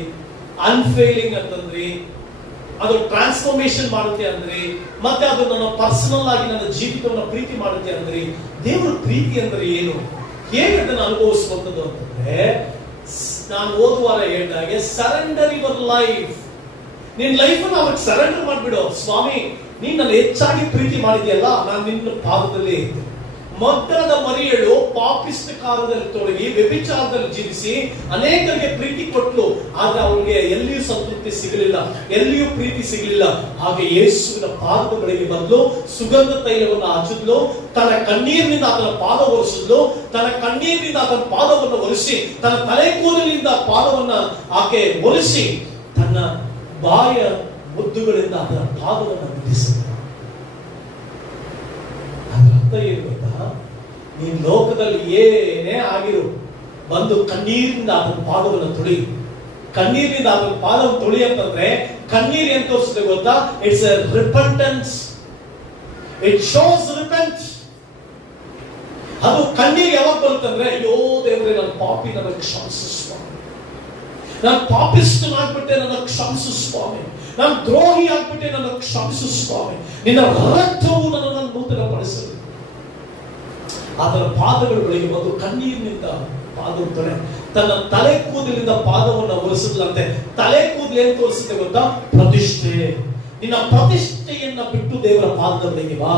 ಅನ್ಫೇಲಿಂಗ್ ಅಂತಂದ್ರಿ, ಅದು ಟ್ರಾನ್ಸ್ಫಾರ್ಮೇಶನ್ ಮಾಡುತ್ತೆ ಅಂದ್ರಿ, ಮತ್ತೆ ಅದು ನನ್ನ ಪರ್ಸನಲ್ ಆಗಿ ನನ್ನ ಜೀವಿತವನ್ನ ಪ್ರೀತಿ ಮಾಡುತ್ತೆ ಅಂದ್ರಿ. ದೇವರ ಪ್ರೀತಿ ಅಂದ್ರೆ ಏನು? ಹೇಗೆ ಅದನ್ನು ಅನುಭವಿಸುವಂಥದ್ದು ಅಂತಂದ್ರೆ, ನಾನು ಓದುವಾರ ಹೇಳಿದಾಗೆ ಸರೆಂಡರ್ ಯುವರ್ ಲೈಫ್. ನಿನ್ನ ಲೈಫ್ ಅನ್ನು ಅವ್ರಿಗೆ ಸರೆಂಡರ್ ಮಾಡ್ಬಿಡು. ಸ್ವಾಮಿ, ನೀನ್ ನನ್ನ ಹೆಚ್ಚಾಗಿ ಪ್ರೀತಿ ಮಾಡಿದ್ಯಲ್ಲ, ನಾನು ನಿನ್ನ ಪಾದದಲ್ಲೇ ಇದ್ದೆ. ಮಗ್ಗಲದ ಮರಿಯಳು ಪಾಪಿಷ್ಟ ಕಾಲದಲ್ಲಿ ತೊಡಗಿ ವ್ಯಭಿಚಾರದಲ್ಲಿ ಜೀವಿಸಿ ಅನೇಕರಿಗೆ ಪ್ರೀತಿ ಕೊಟ್ಲು, ಆದ್ರೆ ಅವರಿಗೆ ಎಲ್ಲಿಯೂ ಸಂತೃಪ್ತಿ ಸಿಗಲಿಲ್ಲ, ಎಲ್ಲಿಯೂ ಪ್ರೀತಿ ಸಿಗಲಿಲ್ಲ. ಹಾಗೆ ಯೇಸುವಿನ ಪಾದದ ಬಳಿಗೆ ಬಂದು ಸುಗಂಧ ತೈಲವನ್ನು ಹಚ್ಚಿದ್ಲು, ತನ್ನ ಕಣ್ಣೀರಿನಿಂದ ಆತನ ಪಾದ ಒರೆಸಿದ್ಲು, ತನ್ನ ಕಣ್ಣೀರಿನಿಂದ ಆತನ ಪಾದವನ್ನು ಒರೆಸಿ, ತನ್ನ ತಲೆ ಕೂದಲಿನಿಂದ ಪಾದವನ್ನ ಆಕೆ ಒರೆಸಿ, ತನ್ನ ಬಾಯ ಮುದ್ದುಗಳಿಂದ ಆತನ ಪಾದವನ್ನು ಮುಟ್ಟಿಸಿದ. ಅದರ ಅರ್ಥ ಏನು ಗೊತ್ತಾ? ನೀನ್ ಲೋಕದಲ್ಲಿ ಏನೇ ಆಗಿರು, ಬಂದು ಕಣ್ಣೀರಿನಿಂದ ಆತನ ಪಾದವನ್ನು ತೊಳಿ. ಕಣ್ಣೀರಿನಿಂದ ಆತನ ಪಾದವನ್ನು ತೊಳಿ ಅಂತಂದ್ರೆ ಕಣ್ಣೀರು ಏನ್ ತೋರಿಸುತ್ತೆ ಗೊತ್ತಾ? It's A repentance. It shows repent. ಅದು ಕಣ್ಣೀರು ಯಾವಾಗ ಬರುತ್ತಂದ್ರೆ, ಅಯ್ಯೋ ದೇವರೇ, ನನ್ನ ಪಾಪಿ, ನನ್ನ ಕ್ಷಮಿಸು ಸ್ವಾಮಿ, ನಾನು ಪಾಪಿಷ್ಟನಾಗ್ಬಿಟ್ಟೆ, ನನ್ನ ಕ್ಷಮಿಸು ಸ್ವಾಮಿ, ನಾನು ದ್ರೋಹಿ ಆಗ್ಬಿಟ್ಟೆ, ನನ್ನ ಕ್ಷಮಿಸು ಸ್ವಾಮಿ, ನಿನ್ನ ರಕ್ತವು ನನ್ನನ್ನು ನೂತನಪಡಿಸಲು. ಅದರ ಪಾದಗಳ ಬಳಿಗೆ ಬಂದು ಕಣ್ಣೀರಿನಿಂದ ಪಾದ ತೊಳೆ, ತನ್ನ ತಲೆ ಕೂದಲಿನಿಂದ ಪಾದವನ್ನು ಒರೆಸಿದ್ಲಂತೆ. ತಲೆ ಕೂದಲು ಏನ್ ತೋರಿಸುತ್ತೆ ಗೊತ್ತಾ? ಪ್ರತಿಷ್ಠೆ. ನಿನ್ನ ಪ್ರತಿಷ್ಠೆಯನ್ನ ಬಿಟ್ಟು ದೇವರ ಪಾದದ ಬಳಿಗೆ ಬಾ.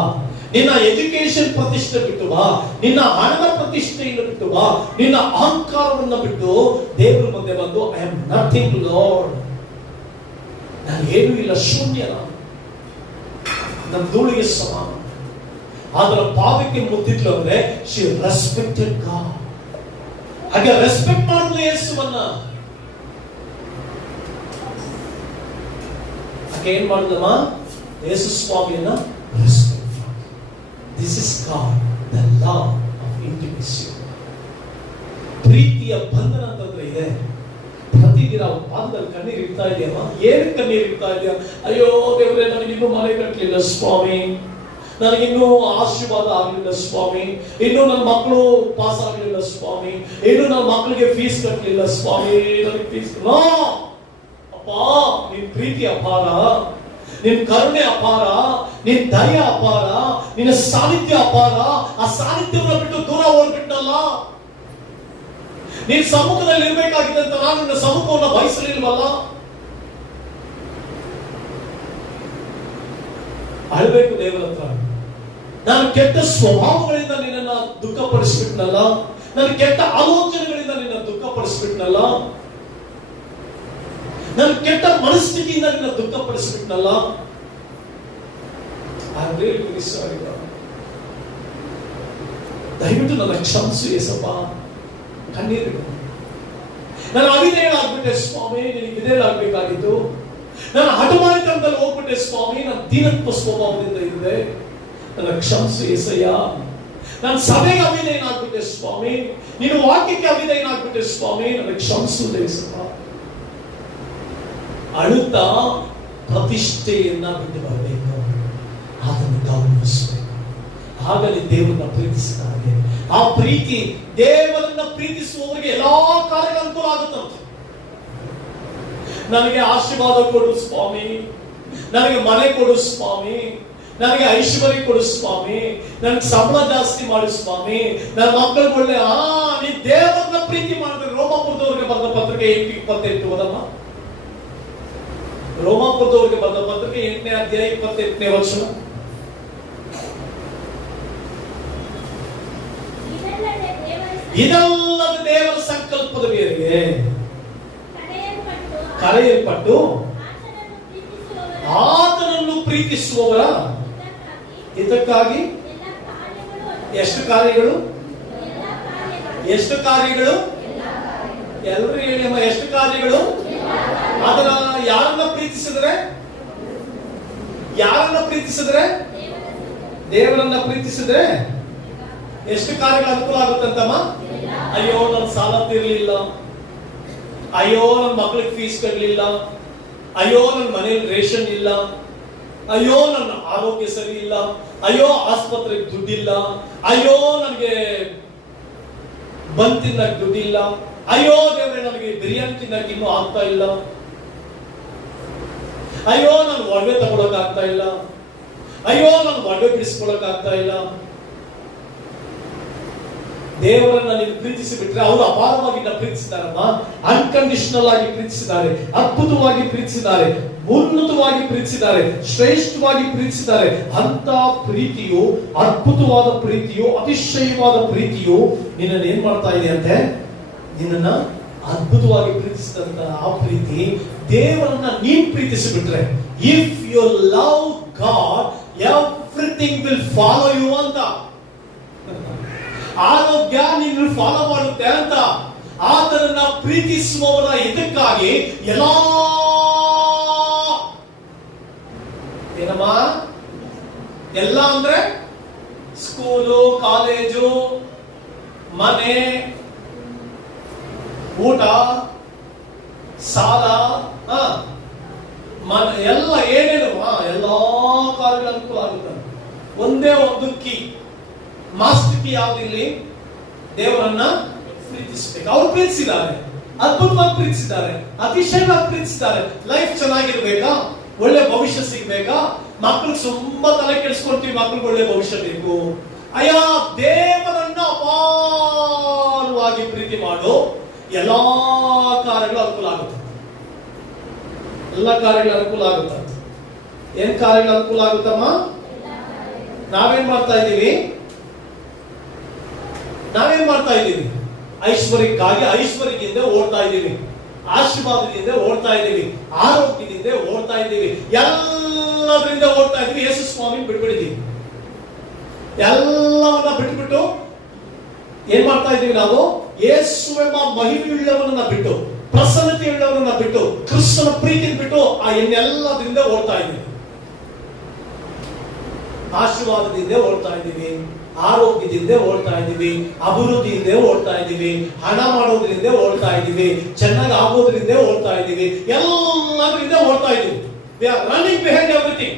ನಿನ್ನ ಎಜುಕೇಶನ್ ಪ್ರತಿಷ್ಠೆ ಬಿಟ್ಟು ಬಾ, ನಿನ್ನ ಹಣದ ಪ್ರತಿಷ್ಠೆಯನ್ನು ಬಿಟ್ಟು ಬಾ, ನಿನ್ನ ಅಹಂಕಾರವನ್ನು ಬಿಟ್ಟು ದೇವರ ಮುಂದೆ ಬಂದು, ಐ ಆಮ್ ನಥಿಂಗ್ ಲಾರ್ಡ್, ನಾನು ಏನೂ ಇಲ್ಲ, ಶೂನ್ಯ, ನನ್ನ ಧೂಳಿಗೆ ಸಮಾನ. ಅದರ ಪಾದಕ್ಕೆ ಮುದ್ದಿದ್ಲು ಅಂದ್ರೆ ಶಿ ರೆಸ್ಪೆಕ್ಟೆಡ್ ಗಾಡ್. ಹಾಗೆ ರೆಸ್ಪೆಕ್ಟ್ ಮಾಡಿದ್ಲು ಯೇಸುವನ್ನ. ಹಾಗೆ ಏನ್ ಮಾಡಿದಮ್ಮ? ಯೇಸು ಸ್ವಾಮಿಯನ್ನ respect. This is God, the love of intimacy. ಪ್ರೀತಿಯ ಬಂಧನ ಅಂತಂದ್ರೆ ಇದೆ. ಪ್ರತಿದಿನ ಪಾದದಲ್ಲಿ ಕಣ್ಣೀರು ಇಡ್ತಾ ಇದೆಯಮ್ಮ. ಏನು ಕಣ್ಣೀರು ಇಡ್ತಾ ಇದೆಯಾ? ಅಯ್ಯೋ ದೇವರೇ, ನನಗೆ ಇನ್ನೂ ಮನೆ ಕಟ್ಟಲಿಲ್ಲ ಸ್ವಾಮಿ, ನನಗಿನ್ನೂ ಆಶೀರ್ವಾದ ಆಗಲಿಲ್ಲ ಸ್ವಾಮಿ, ಇನ್ನು ನನ್ನ ಮಕ್ಕಳು ಪಾಸ್ ಆಗಲಿಲ್ಲ ಸ್ವಾಮಿ, ಇನ್ನು ನನ್ನ ಮಕ್ಕಳಿಗೆ ಫೀಸ್ ಕಟ್ಟಲಿಲ್ಲ ಸ್ವಾಮಿ, ನನಗೆ ಫೀಸ್ ಅಪ್ಪ. ನಿನ್ ಪ್ರೀತಿ ಅಪಾರ, ನಿನ್ ಕರುಣೆ ಅಪಾರ, ನಿನ್ ದಯ ಅಪಾರ, ನಿನ್ನ ಸಾನ್ನಿಧ್ಯ ಅಪಾರ. ಆ ಸಾನ್ನಿಧ್ಯವನ್ನು ಬಿಟ್ಟು ದೂರ ಹೋಗ್ಬಿಟ್ಟಲ್ಲ. ನಿನ್ ಸಮ್ಮುಖದಲ್ಲಿ ಇರ್ಬೇಕಾಗಿದ್ದಂತ ನಾನು ನಿನ್ನ ಸಮ್ಮುಖವನ್ನು ಬಯಸಲಿಲ್ವಲ್ಲ. ಅಳ್ಬೇಕು ದೇವರ ಹತ್ರ. ನಾನು ಕೆಟ್ಟ ಸ್ವಭಾವಗಳಿಂದ ನಿನ್ನನ್ನ ದುಃಖಪಡಿಸ್ಬಿಟ್ನಲ್ಲ, ನನ್ನ ಕೆಟ್ಟ ಆಲೋಚನೆಗಳಿಂದ ನಿನ್ನ ದುಃಖಪಡಿಸ್ಬಿಟ್ನಲ್ಲ, ನನ್ನ ಕೆಟ್ಟ ಮನಸ್ಥಿತಿಯಿಂದ ನಿನ್ನ ದುಃಖಪಡಿಸ್ಬಿಟ್ನಲ್ಲ. ದಯವಿಟ್ಟು ನನ್ನ ಕ್ಷಮಿಸು ಏಸಪ್ಪ. ಕಣ್ಣೀರು, ನಾನು ಅವಿಧೇಯನಾಗ್ಬಿಟ್ಟೆ ಸ್ವಾಮಿ, ನಿನಗೆ ವಿಧೇಯನಾಗಬೇಕಾಗಿತ್ತು. ನಾನು ಹಠಮಾರಿತನದಲ್ಲಿ ಹೋಗ್ಬಿಟ್ಟೆ ಸ್ವಾಮಿ, ನಾನು ದೀನತ್ವ ಸ್ವಭಾವದಿಂದ ಇದ್ದೆ, ನನ್ನ ಕ್ಷಮಿಸು ಏಸಯ್ಯ. ನಾನು ಸಭೆಗೆ ಅವಿಧೇಯನಾಗ್ಬಿಟ್ಟೆ ಸ್ವಾಮಿ, ನೀನು ವಾಕ್ಯಕ್ಕೆ ಅವಿಧೇಯನಾಗ್ಬಿಟ್ಟೆ ಸ್ವಾಮಿ, ನನಗೆ ಕ್ಷಮಿಸು ಏಸಪ್ಪ. ಅಳುತ್ತಾ ಪ್ರತಿಷ್ಠೆಯನ್ನ ಬಿಟ್ಟು ಬರಬೇಕು, ಅದನ್ನು ಗೌರವಿಸಬೇಕು. ಹಾಗಲಿ ದೇವರನ್ನ ಪ್ರೀತಿಸಿದಾಗ ಆ ಪ್ರೀತಿ, ದೇವರನ್ನ ಪ್ರೀತಿಸುವವರಿಗೆ ಎಲ್ಲಾ ಕಾರ್ಯಗಳ ಅನುಕೂಲ ಆಗುತ್ತಂತೆ. ನನಗೆ ಆಶೀರ್ವಾದ ಕೊಡು ಸ್ವಾಮಿ, ನನಗೆ ಮನೆ ಕೊಡು ಸ್ವಾಮಿ, ನನಗೆ ಐಶ್ವರ್ಯ ಕೊಡು ಸ್ವಾಮಿ, ನನಗೆ ಸಂಬಳ ಜಾಸ್ತಿ ಮಾಡು ಸ್ವಾಮಿ, ನನ್ನ ಮಕ್ಕಳಿಗೆ ಒಳ್ಳೆ ನೀ ದೇವರನ್ನ ಪ್ರೀತಿ ಮಾಡಿದ್ರೆ. ರೋಮಾಪುರದವ್ರಿಗೆ ಬರೆದ ಪತ್ರಿಕೆ 8:28 ಓದಮ್ಮ. ರೋಮಾಪುರದವ್ರಿಗೆ ಬರೆದ ಪತ್ರಿಕೆ 8ನೇ ಅಧ್ಯಾಯ 28ನೇ ವಚನ. ಇದಲ್ಲದ ದೇವರ ಸಂಕಲ್ಪದ ಮೇರೆಗೆ ಕರೆಯಲ್ಪಟ್ಟು ಆತನನ್ನು ಪ್ರೀತಿಸುವವರ ಹಿತಕ್ಕಾಗಿ ಎಷ್ಟು ಕಾರ್ಯಗಳು, ಎಷ್ಟು ಕಾರ್ಯಗಳು, ಎಲ್ಲರೂ ಹೇಳಿ ಅಮ್ಮ, ಎಷ್ಟು ಕಾರ್ಯಗಳು. ಅದನ್ನ ಯಾರನ್ನ ಪ್ರೀತಿಸಿದ್ರೆ, ಯಾರನ್ನ ಪ್ರೀತಿಸಿದ್ರೆ, ದೇವರನ್ನ ಪ್ರೀತಿಸಿದ್ರೆ ಎಷ್ಟು ಕಾರ್ಯಗಳು ಅನುಕೂಲ ಆಗುತ್ತಂತಮ್ಮ. ಅಯ್ಯೋ ನನ್ನ ಸಾಲ ತೀರ್ಲಿಲ್ಲ, ಅಯ್ಯೋ ನನ್ನ ಮಕ್ಕಳಿಗೆ ಫೀಸ್ ಕಟ್ಟಲಿಲ್ಲ, ಅಯ್ಯೋ ನನ್ನ ಮನೆಯಲ್ಲಿ ರೇಷನ್ ಇಲ್ಲ, ಅಯ್ಯೋ ನನ್ನ ಆರೋಗ್ಯ ಸರಿ ಇಲ್ಲ, ಅಯ್ಯೋ ಆಸ್ಪತ್ರೆಗೆ ದುಡ್ಡಿಲ್ಲ, ಅಯ್ಯೋ ನನಗೆ ಬಂದ್ ತಿನ್ನಕ್ ದುಡ್ಡಿಲ್ಲ, ಅಯ್ಯೋ ದೇವ್ರೆ ನನಗೆ ಬಿರಿಯಾನಿ ತಿನ್ನಕ್ ಇನ್ನೂ ಆಗ್ತಾ ಇಲ್ಲ, ಅಯ್ಯೋ ನಾನು ಒಡವೆ ತಗೊಳಕ್ ಆಗ್ತಾ ಇಲ್ಲ, ಅಯ್ಯೋ ನಾನು ಒಡವೆ ಬಿಡಿಸ್ಕೊಳಕ್ ಆಗ್ತಾ ಇಲ್ಲ. ದೇವರನ್ನ ನೀವು ಪ್ರೀತಿಸಿ ಬಿಟ್ರೆ ಅವರು ಅಪಾರವಾಗಿ ಪ್ರೀತಿಸಿದಾರಮ್ಮ. ಅನ್ಕಂಡೀಷನಲ್ ಆಗಿ ಪ್ರೀತಿಸಿದ್ದಾರೆ, ಅದ್ಭುತವಾಗಿ ಪ್ರೀತಿಸಿದ್ದಾರೆ, ಉನ್ನತವಾಗಿ ಪ್ರೀತಿಸಿದ್ದಾರೆ, ಶ್ರೇಷ್ಠವಾಗಿ ಪ್ರೀತಿಸಿದ್ದಾರೆ. ಅಂತ ಪ್ರೀತಿಯು, ಅದ್ಭುತವಾದ ಪ್ರೀತಿಯು, ಅತಿಶಯವಾದ ಪ್ರೀತಿಯು ನಿನ್ನನ್ನು ಏನ್ ಮಾಡ್ತಾ ಇದೆ ಅಂತೆ, ನಿನ್ನನ್ನ ಅದ್ಭುತವಾಗಿ ಪ್ರೀತಿಸಿದಂತ ಆ ಪ್ರೀತಿ ದೇವರನ್ನ ನೀನ್ ಪ್ರೀತಿಸಿ ಬಿಟ್ರೆ, if you love God everything will follow you ಅಂತ. ಆರೋಗ್ಯ ನಿನ್ನ ಫಾಲೋ ಮಾಡುತ್ತೆ ಅಂತ. ಆತನನ್ನ ಪ್ರೀತಿಸುವವರ ಇದಕ್ಕಾಗಿ ಎಲ್ಲ ಏನಮ್ಮ, ಎಲ್ಲ ಅಂದ್ರೆ ಸ್ಕೂಲು, ಕಾಲೇಜು, ಮನೆ, ಊಟ, ಸಾಲ, ಎಲ್ಲ ಏನೇನು ಎಲ್ಲಾ ಕಾರ್ಯಗಳ ಅನುಕೂಲ ಆಗುತ್ತೆ. ಒಂದೇ ಒಂದು ಕೀ, ಮಾಸ್ಟರ್ ಕೀ ಯಾವ್ದಿಲ್ಲಿ, ದೇವರನ್ನ ಪ್ರೀತಿಸಬೇಕು. ಅವ್ರು ಪ್ರೀತಿಸಿದ್ದಾರೆ, ಅದ್ಭುತವಾಗಿ ಪ್ರೀತಿಸಿದ್ದಾರೆ, ಅತಿಶಯವಾಗಿ ಪ್ರೀತಿಸಿದ್ದಾರೆ. ಲೈಫ್ ಚೆನ್ನಾಗಿರ್ಬೇಕಾ, ಒಳ್ಳೆ ಭವಿಷ್ಯ ಸಿಗ್ಬೇಕಾ, ಮಕ್ಕಳಿಗೆ ತುಂಬಾ ತಲೆ ಕೆಡಿಸ್ಕೊಂತೀವಿ, ಮಕ್ಕಳಿಗೆ ಒಳ್ಳೆ ಭವಿಷ್ಯ ಬೇಕು. ಅಯ್ಯ, ದೇವರನ್ನ ಅಪಾರವಾಗಿ ಪ್ರೀತಿ ಮಾಡು, ಎಲ್ಲಾ ಕಾರ್ಯಗಳು ಅನುಕೂಲ ಆಗುತ್ತೆ. ಎಲ್ಲ ಕಾರ್ಯಗಳು ಅನುಕೂಲ ಆಗುತ್ತೆ. ಏನ್ ಕಾರ್ಯಗಳು ಅನುಕೂಲ ಆಗುತ್ತಮ್ಮ? ನಾವೇನ್ ಮಾಡ್ತಾ ಇದ್ದೀವಿ? ಐಶ್ವರ್ಯಕ್ಕಾಗಿ ಐಶ್ವರ್ಯದಿಂದ ಓಡ್ತಾ ಇದ್ದೀವಿ, ಆಶೀರ್ವಾದದಿಂದ ಓಡ್ತಾ ಇದ್ದೀವಿ, ಆರೋಗ್ಯದಿಂದ ಓಡ್ತಾ ಇದ್ದೀವಿ, ಎಲ್ಲದರಿಂದ ಓಡ್ತಾ ಇದ್ದೀವಿ. ಯೇಸು ಸ್ವಾಮಿ ಬಿಟ್ಬಿಟ್ಟಿದ್ದೀವಿ. ಎಲ್ಲವನ್ನ ಬಿಟ್ಬಿಟ್ಟು ಏನ್ ಮಾಡ್ತಾ ಇದ್ದೀವಿ ನಾವು? ಯೇಸುವೆಂಬ ಮಹಿಮೆಯುಳ್ಳವನನ್ನ ಬಿಟ್ಟು, ಪ್ರಸನ್ನತೆಯುಳ್ಳವನನ್ನ ಬಿಟ್ಟು, ಕ್ರಿಸ್ತನ ಪ್ರೀತಿಯನ್ನು ಬಿಟ್ಟು ಆ ಎಲ್ಲದರಿಂದ ಓಡ್ತಾ ಇದ್ದೀವಿ. ಆಶೀರ್ವಾದದಿಂದ ಓಡ್ತಾ ಇದ್ದೀವಿ, ಆರೋಗ್ಯದಿಂದ ಓಡ್ತಾ ಇದ್ದೀವಿ, ಅಭಿವೃದ್ಧಿಯಿಂದ ಓಡ್ತಾ ಇದ್ದೀವಿ, ಹಣ ಮಾಡೋದ್ರಿಂದ ಓಡ್ತಾ ಇದ್ದೀವಿ, ಚೆನ್ನಾಗಿ ಆಗೋದ್ರಿಂದ ಓಡ್ತಾ ಇದ್ದೀವಿ, ಎಲ್ಲದರಿಂದ ಓಡ್ತಾ ಇದ್ದೀವಿ. We are running behind everything.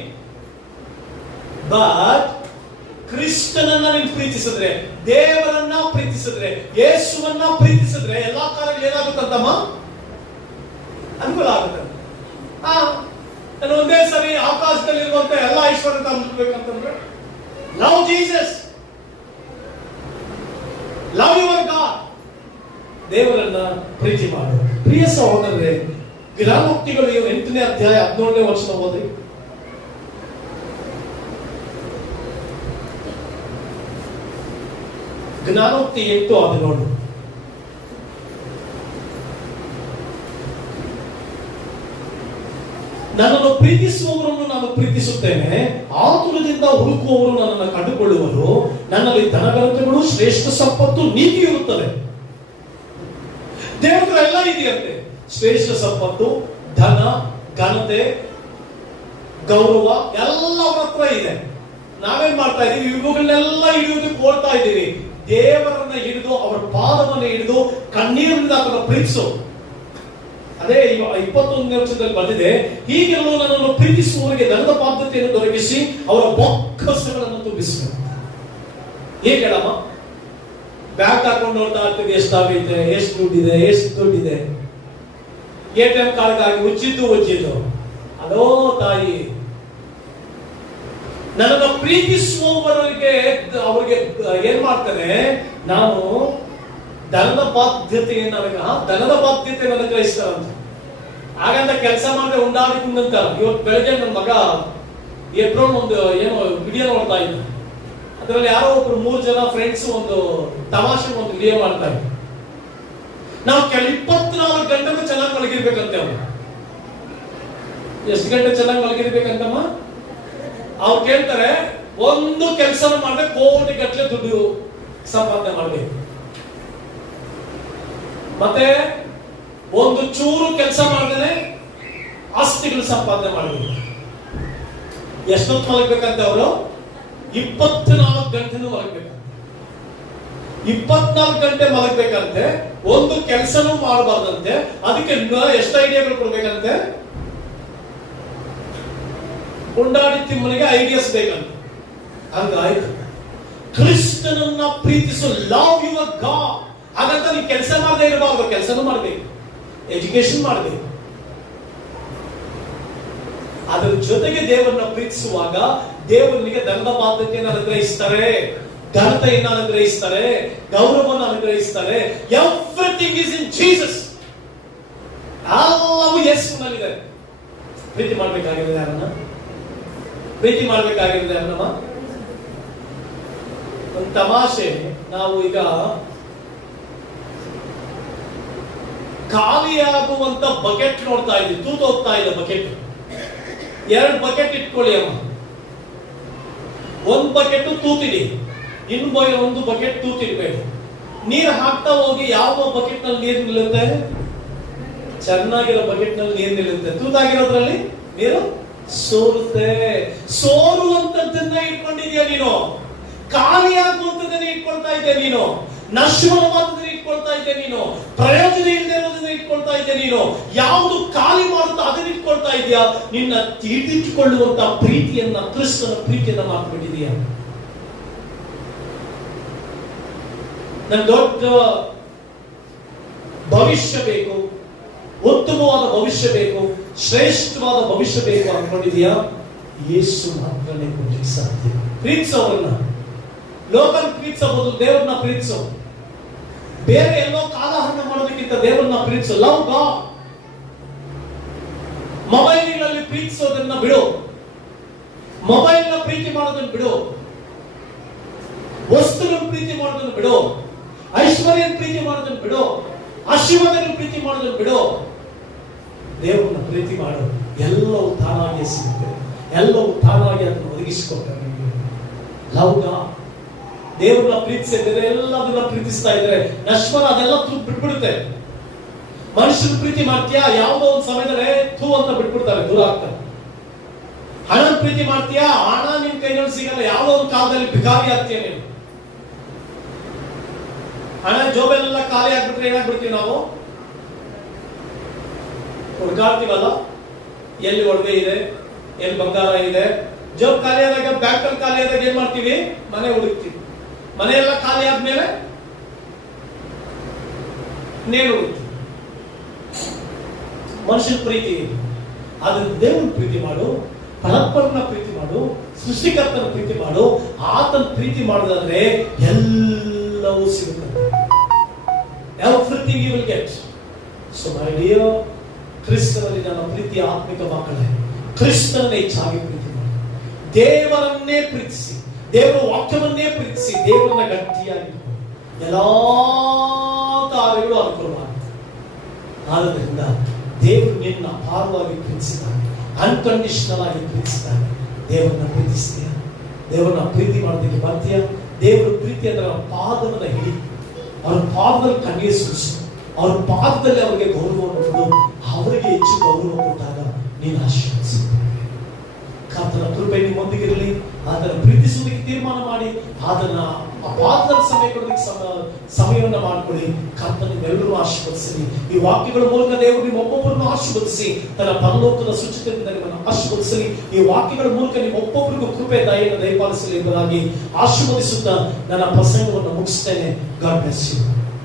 But ಕ್ರಿಸ್ತನನ್ನ ನೀನು ಪ್ರೀತಿಸಿದ್ರೆ, ದೇವರನ್ನ ಪ್ರೀತಿಸಿದ್ರೆ, ಯೇಸುವನ್ನ ಪ್ರೀತಿಸಿದ್ರೆ ಎಲ್ಲಾ ಕಾರ್ಯಗಳು ಏನಾಗುತ್ತಂತಮ್ಮ? ಅನುಕೂಲ ಆಗುತ್ತೆ. ನಾನು ಒಂದೇ ಸರಿ ಆಕಾಶದಲ್ಲಿರುವಂತ ಎಲ್ಲ ಐಶ್ವರ್ಯ ತಗೊಂಡ್ಬೇಕಂತಂದ್ರೆ, love Jesus, love your God, ದೇವರನ್ನ ಪ್ರೀತಿ ಮಾಡು. ಪ್ರಿಯ ಸಹೋದರರೇ, ಜ್ಞಾನೋಕ್ತಿಗಳು 8ನೇ ಅಧ್ಯಾಯ 17ನೇ ವರ್ಷ ಓದಿ. ಜ್ಞಾನೋಕ್ತಿ 8:17. ನನ್ನನ್ನು ಪ್ರೀತಿಸುವವರನ್ನು ನಾನು ಪ್ರೀತಿಸುತ್ತೇನೆ, ಆತುರದಿಂದ ಹುಡುಕುವವರು ನನ್ನನ್ನು ಕಂಡುಕೊಳ್ಳುವರು. ನನ್ನಲ್ಲಿ ಧನಘನತೆಗಳು, ಶ್ರೇಷ್ಠ ಸಂಪತ್ತು, ನೀತಿ ಇರುತ್ತದೆ. ದೇವರ ಎಲ್ಲ ಇದೆಯಂತೆ. ಶ್ರೇಷ್ಠ ಸಂಪತ್ತು, ಧನ, ಘನತೆ, ಗೌರವ ಎಲ್ಲ ಅವರ ಹತ್ರ ಇದೆ. ನಾವೇನ್ ಮಾಡ್ತಾ ಇದೀವಿ? ಇವುಗಳನ್ನೆಲ್ಲ ಹಿಡಿಯೋದಕ್ಕೆ ಓಡ್ತಾ ಇದ್ದೀವಿ. ದೇವರನ್ನ ಹಿಡಿದು, ಅವರ ಪಾದವನ್ನ ಹಿಡಿದು ಕಣ್ಣೀರಿನಿಂದ ಅದನ್ನು ಪ್ರೀತಿಸು. ಅದೇ 21ನೇ ವರ್ಷದಲ್ಲಿ ಬಂದಿದೆ, ಹೀಗೆಲ್ಲೂ ನನ್ನನ್ನು ಪ್ರೀತಿಸುವವರಿಗೆ ಧನದ ಬಾಧ್ಯತೆಯನ್ನು ದೊರಕಿಸಿ ಅವರ ಬೊಕ್ಕಸಗಳನ್ನು ತುಂಬಿಸಬೇಕು. ಹೇಗೆ ಹೇಳಮ್ಮ? ಬ್ಯಾಗ್ ಹಾಕೊಂಡು ನೋಡ್ತಾ ಇರ್ತೀವಿ, ಎಷ್ಟಾಗೈತೆ, ಎಷ್ಟು ದುಡ್ಡಿದೆ, ಎಷ್ಟು ದುಡ್ಡಿದೆ. ATM ಕಾರ್ಡ್ಗಾಗಿ ಉಜ್ಜಿದ್ದು. ಅದೋ ತಾಯಿ, ನನ್ನನ್ನು ಪ್ರೀತಿಸುವವರಿಗೆ ಅವ್ರಿಗೆ ಏನ್ ಮಾಡ್ತಾನೆ? ನಾನು ಧನದ ಬಾಧ್ಯತೆಯನ್ನು ನನಗೆ ಗ್ರಹಿಸ್ತಾರಂತ. ಹಾಗಂತ ಕೆಲಸ ಮಾಡಿದ್ರೆ ಉಂಡಾಡಿಕೊಂಡಂತ. ಇವತ್ತು ಬೆಳಗ್ಗೆ ನನ್ನ ಮಗ ಏಪ್ರಿಲ್ ಒಂದು ಏನೋ ವಿಡಿಯೋ ನೋಡ್ತಾ ಇದ್ದ. ಅದರಲ್ಲಿ ಯಾರೋ ಒಬ್ರು 3 ಜನ ಫ್ರೆಂಡ್ಸ್ ಒಂದು ತಮಾಷೆ ಒಂದು ವಿಡಿಯೋ ಮಾಡ್ತಾ ಇದ್ರು. ನಾವು 24 ಗಂಟೆಗೂ ಚೆನ್ನಾಗಿ ಮಲಗಿರ್ಬೇಕಂತೆ. ಅವ್ರು ಎಷ್ಟು ಗಂಟೆ ಚೆನ್ನಾಗಿ ಮಲಗಿರ್ಬೇಕಂತಮ್ಮ? ಅವ್ರು ಕೇಳ್ತಾರೆ, ಒಂದು ಕೆಲಸ ಮಾಡಿದ್ರೆ ಕೋಟಿ ಗಟ್ಟಲೆ ದುಡ್ಡು ಸಂಪಾದನೆ ಮಾಡಬೇಕು, ಮತ್ತೆ ಒಂದು ಚೂರು ಕೆಲಸ ಮಾಡಿದ್ರೆ ಆಸ್ತಿಗಳು ಸಂಪಾದನೆ ಮಾಡಬೇಕು. ಎಷ್ಟೊತ್ತು ಮಲಗಬೇಕಂತೆ ಅವರು? 24 ಗಂಟೆನೂ ಮಲಗಬೇಕಂತೆ. 24 ಗಂಟೆ ಮಲಗಬೇಕಂತೆ. ಒಂದು ಕೆಲಸನೂ ಮಾಡಬಾರ್ದಂತೆ. ಅದಕ್ಕೆ ಎಷ್ಟು ಐಡಿಯಾಗಳು ಕೊಡ್ಬೇಕಂತೆ? ಉಂಡಾಡಿ ತಿಮ್ಮನಿಗೆ ಐಡಿಯಾಸ್ ಬೇಕಂತೆ. ಹಂಗಾಯ್ತು. ಕ್ರಿಸ್ತನನ್ನ ಪ್ರೀತಿಸು, ಲವ್ ಯುವರ್ ಗಾಡ್. ಹಾಗಂತ ನೀವು ಕೆಲಸ ಮಾಡದೇ ಇರಬಾರ್ದು, ಕೆಲಸನೂ ಮಾಡಬೇಕು, ಎಜುಕೇಶನ್ ಮಾಡಬೇಕು. ಅದರ ಜೊತೆಗೆ ದೇವರನ್ನ ಪ್ರೀತಿಸುವಾಗ ದೇವರಿಗೆ ಧನದ ಬಾಧ್ಯತೆಯನ್ನು ಅನುಗ್ರಹಿಸ್ತಾರೆ, ಘನತೆಯನ್ನು ಅನುಗ್ರಹಿಸ್ತಾರೆ, ಗೌರವವನ್ನು ಅನುಗ್ರಹಿಸ್ತಾರೆ. Everything is in Jesus. ಎಲ್ಲವೂ ಯೇಸುವಿನಲ್ಲಿದೆ. ಪ್ರೀತಿ ಮಾಡಬೇಕಾಗಿದೆ ಯಾರನ್ನ? ಪ್ರೀತಿ ಮಾಡಬೇಕಾಗಿದೆ ಯಾರನ್ನಮ್ಮ? ಒಂದು ತಮಾಷೆ, ನಾವು ಈಗ ಖಾಲಿಯಾಗುವಂತ ಬಕೆಟ್ ನೋಡ್ತಾ ಇದ್ವಿ, ತೂತು ಹೋಗ್ತಾ ಇದೆ ಬಕೆಟ್. 2 ಬಕೆಟ್ ಇಟ್ಕೊಳ್ಳಿ ಅಮ್ಮ. ಒಂದು ಬಕೆಟ್ ತೂತಿಡಿ, ಒಂದು ಬಕೆಟ್ ತೂತಿಡ್ಬೇಡಿ. ನೀರು ಹಾಕ್ತಾ ಹೋಗಿ ಯಾವ ಬಕೆಟ್ ನಲ್ಲಿ ನೀರು ನಿಲ್ಲುತ್ತೆ? ಚೆನ್ನಾಗಿರೋ ಬಕೆಟ್ ನಲ್ಲಿ ನೀರು ನಿಲ್ಲುತ್ತೆ. ತೂತಾಗಿರೋದ್ರಲ್ಲಿ ನೀರು ಸೋರುತ್ತೆ. ಸೋರುವಂತದ್ದನ್ನ ಇಟ್ಕೊಂಡಿದ್ಯಾ ನೀನು, ಖಾಲಿಯಾಗುವಂತದ್ದನ್ನ ಇಟ್ಕೊಳ್ತಾ ಇದೆಯಾ ನೀನು, ನಶ್ವರವಾದದನ್ನ ಇಟ್ಕೊಳ್ತಾ ಇದೆಯಾ ನೀನು, ಪ್ರಯೋಜನ ಇಲ್ಲದೆ ಇರೋದನ್ನ ಇಟ್ಕೊಳ್ತಾ ಇದೆಯಾ ನೀನು, ಯಾವುದು ಖಾಲಿ ಮಾಡುತ್ತಾ ಅದನ್ನ ಇಟ್ಕೊಳ್ತಾ ಇದೆಯಾ? ನಿನ್ನ ತಿಳಿದುಕೊಳ್ಳುವಂತ ಪ್ರೀತಿಯನ್ನ, ಕ್ರಿಸ್ತನ ಪ್ರೀತಿಯನ್ನ ಮಾರ್ಬಿಟ್ಟಿದೀಯಾ? ನನ್ನ ದೊಡ್ಡ ಭವಿಷ್ಯ ಬೇಕು, ಉತ್ತಮವಾದ ಭವಿಷ್ಯ ಬೇಕು, ಶ್ರೇಷ್ಠವಾದ ಭವಿಷ್ಯ ಬೇಕು ಅನ್ಕೊಂಡಿದೀಯಾ? ಯೇಸು ಮಾತ್ರನೇ ಕೊಡ್ಲಿಕ್ಕೆ ಸಾಧ್ಯ. ಪ್ರೀತಿಸೋವನ್ನ ಲೋಕಲ್ ಪ್ರೀತಿಸಬಹುದು, ದೇವರನ್ನ ಪ್ರೀತಿಸೋ. ಬೇರೆ ಎಲ್ಲೋ ಕಾಲಹರಣ ಮಾಡೋದಕ್ಕಿಂತ ದೇವರನ್ನ ಪ್ರೀತಿಸೋ. Love god. ಮೊಬೈಲ್ಗಳಲ್ಲಿ ಪ್ರೀತಿಸೋದನ್ನ ಬಿಡು, ಮೊಬೈಲ್ ನ ಪ್ರೀತಿ ಮಾಡೋದನ್ನ ಬಿಡು, ವಸ್ತುಗಳ ಪ್ರೀತಿ ಮಾಡೋದನ್ನ ಬಿಡು, ಐಶ್ವರ್ಯ ಪ್ರೀತಿ ಮಾಡೋದನ್ನ ಬಿಡು, ಆಶೀರ್ವಾದಗಳ ಪ್ರೀತಿ ಮಾಡೋದನ್ನ ಬಿಡು. ದೇವರನ್ನ ಪ್ರೀತಿ ಮಾಡು. ಎಲ್ಲವೂ ತಾನಾಗಿ ಸಿಗುತ್ತೆ, ಎಲ್ಲವೂ ತಾನಾಗಿ ಅದನ್ನು ಒದಗಿಸಿಕೊಡ್ತಾರೆ. Love god. ದೇವರನ್ನ ಪ್ರೀತಿಸಿದ್ರೆ ಎಲ್ಲದನ್ನ ಪ್ರೀತಿಸ್ತಾ ಇದ್ರೆ ನಶ್ವರ ಅದೆಲ್ಲ ಬಿಟ್ಬಿಡುತ್ತೆ. ಮನುಷ್ಯನ ಪ್ರೀತಿ ಮಾಡ್ತೀಯಾ, ಯಾವುದೋ ಒಂದು ಸಮಯದಲ್ಲಿ ಥೂ ಅಂತ ಬಿಟ್ಬಿಡ್ತಾರೆ, ದೂರ ಆಗ್ತಾರೆ. ಹಣದ ಪ್ರೀತಿ ಮಾಡ್ತೀಯಾ, ಹಣ ನಿನ್ ಕೈನಲ್ಲಿ ಸಿಗಲ್ಲ, ಯಾವುದೋ ಒಂದು ಕಾಲದಲ್ಲಿ ಭಿಕಾರಿ ಆಗ್ತೀಯ ನೀನು. ಹಣ ಜೋಬೆಲ್ಲ ಖಾಲಿ ಆಗ್ಬಿಟ್ರೆ ಏನಾಗ್ಬಿಡ್ತೀವಿ ನಾವು? ಹುಡುಕಾಡ್ತೀವಲ್ಲ, ಎಲ್ಲಿ ಒಡವೆ ಇದೆ, ಎಲ್ಲಿ ಬಂಗಾರ ಇದೆ, ಜಾಬ್ ಖಾಲಿ ಆದಾಗ, ಬ್ಯಾಂಕ್ ಖಾಲಿ ಆದಾಗ ಏನ್ ಮಾಡ್ತೀವಿ? ಮನೆ ಹುಡುಕ್ತೀವಿ. ಮನೆ ಎಲ್ಲ ಖಾಲಿ ಆದ್ಮೇಲೆ ನೇಣು ಹುಡುಕ್ತೀವಿ. ಮನುಷ್ಯನ ಪ್ರೀತಿ ಆದ್ರೆ ದೇವರನ್ನ ಪ್ರೀತಿ ಮಾಡು, ಪರಸ್ಪರನ ಪ್ರೀತಿ ಮಾಡು, ಸೃಷ್ಟಿಕರ್ತನ ಪ್ರೀತಿ ಮಾಡು. ಆತನ ಪ್ರೀತಿ ಮಾಡೋದಾದ್ರೆ ಎಲ್ಲವೂ ಸಿಗುತ್ತದೆ. Everything you will get. So my dear, ಕ್ರಿಸ್ತನಲ್ಲಿ ನನ್ನ ಪ್ರೀತಿಯ ಆತ್ಮಿಕ ಮಕ್ಕಳೇ, ಕ್ರಿಸ್ತನನ್ನೇ ಹೆಚ್ಚಾಗಿ ಪ್ರೀತಿ ಮಾಡಿ, ದೇವರನ್ನೇ ಪ್ರೀತಿಸಿ, ದೇವರ ವಾಕ್ಯವನ್ನೇ ಪ್ರೀತಿಸಿ, ದೇವರನ್ನ ಗಟ್ಟಿಯಾಗಿ ಎಲ್ಲಾ ಕಾರ್ಯಗಳು ಅನುಕೂಲವಾಗುತ್ತೆ. ಆದ್ದರಿಂದ ದೇವರು ನಿನ್ನ ಅಪಾರವಾಗಿ ಪ್ರೀತಿಸಿದ್ದಾನೆ, ಅನ್ಕಂಡೀಷನಲ್ ಆಗಿ ಪ್ರೀತಿಸಿದ್ದಾನೆ. ದೇವರನ್ನ ಪ್ರೀತಿಸ್ತೀಯ? ದೇವರನ್ನ ಪ್ರೀತಿ ಮಾಡೋದಕ್ಕೆ ಬರ್ತೀಯ? ದೇವರ ಪ್ರೀತಿ ಅದರ ಪಾದವನ್ನ ಹಿಡಿ, ಅವ್ರ ಪಾದದಲ್ಲಿ ಕಣ್ಣೀರು ಸುರಿಸು, ಅವ್ರ ಪಾದದಲ್ಲಿ ಅವರಿಗೆ ಗೌರವವನ್ನು ಕೊಡು. ಅವರಿಗೆ ಹೆಚ್ಚು ಗೌರವ ಕೊಟ್ಟಾಗ ನೀನು ಆಶೀರ್ವದಿಸು. ಕರ್ತನ ಕೃಪೆ ನಿಮ್ಮೊಂದಿಗಿರಲಿ. ಅದನ್ನು ಪ್ರೀತಿಸುವುದಕ್ಕೆ ತೀರ್ಮಾನ ಮಾಡಿ, ಅದನ್ನ ಆ ಪಾದದಲ್ಲಿ ಸಮಯ ಕೊಡೋದಕ್ಕೆ ಸಮಯವನ್ನು ಮಾಡಿಕೊಳ್ಳಿ. ಕರ್ತನ ನಿಮ್ಮೆಲ್ಲರೂ ಆಶೀರ್ವದಿಸಲಿ. ಈ ವಾಕ್ಯಗಳ ಮೂಲಕ ದೇವರು ನಿಮ್ಮ ಒಬ್ಬೊಬ್ಬರನ್ನು ಆಶೀರ್ವದಿಸಿ ತನ್ನ ಪರಲೋಕದ ಸುಚಿತದಿಂದ ನಿಮ್ಮನ್ನು ಆಶೀರ್ವದಿಸಲಿ. ಈ ವಾಕ್ಯಗಳ ಮೂಲಕ ನಿಮ್ಮ ಒಬ್ಬೊಬ್ಬರಿಗೂ ಕೃಪೆ ದಯೆಯನ್ನು ದಯಪಾಲಿಸಲಿ ಎಂಬುದಾಗಿ ಆಶೀರ್ವದಿಸುತ್ತಾ ನನ್ನ ಪ್ರಸಂಗವನ್ನು ಮುಗಿಸ್ತೇನೆ. God bless you.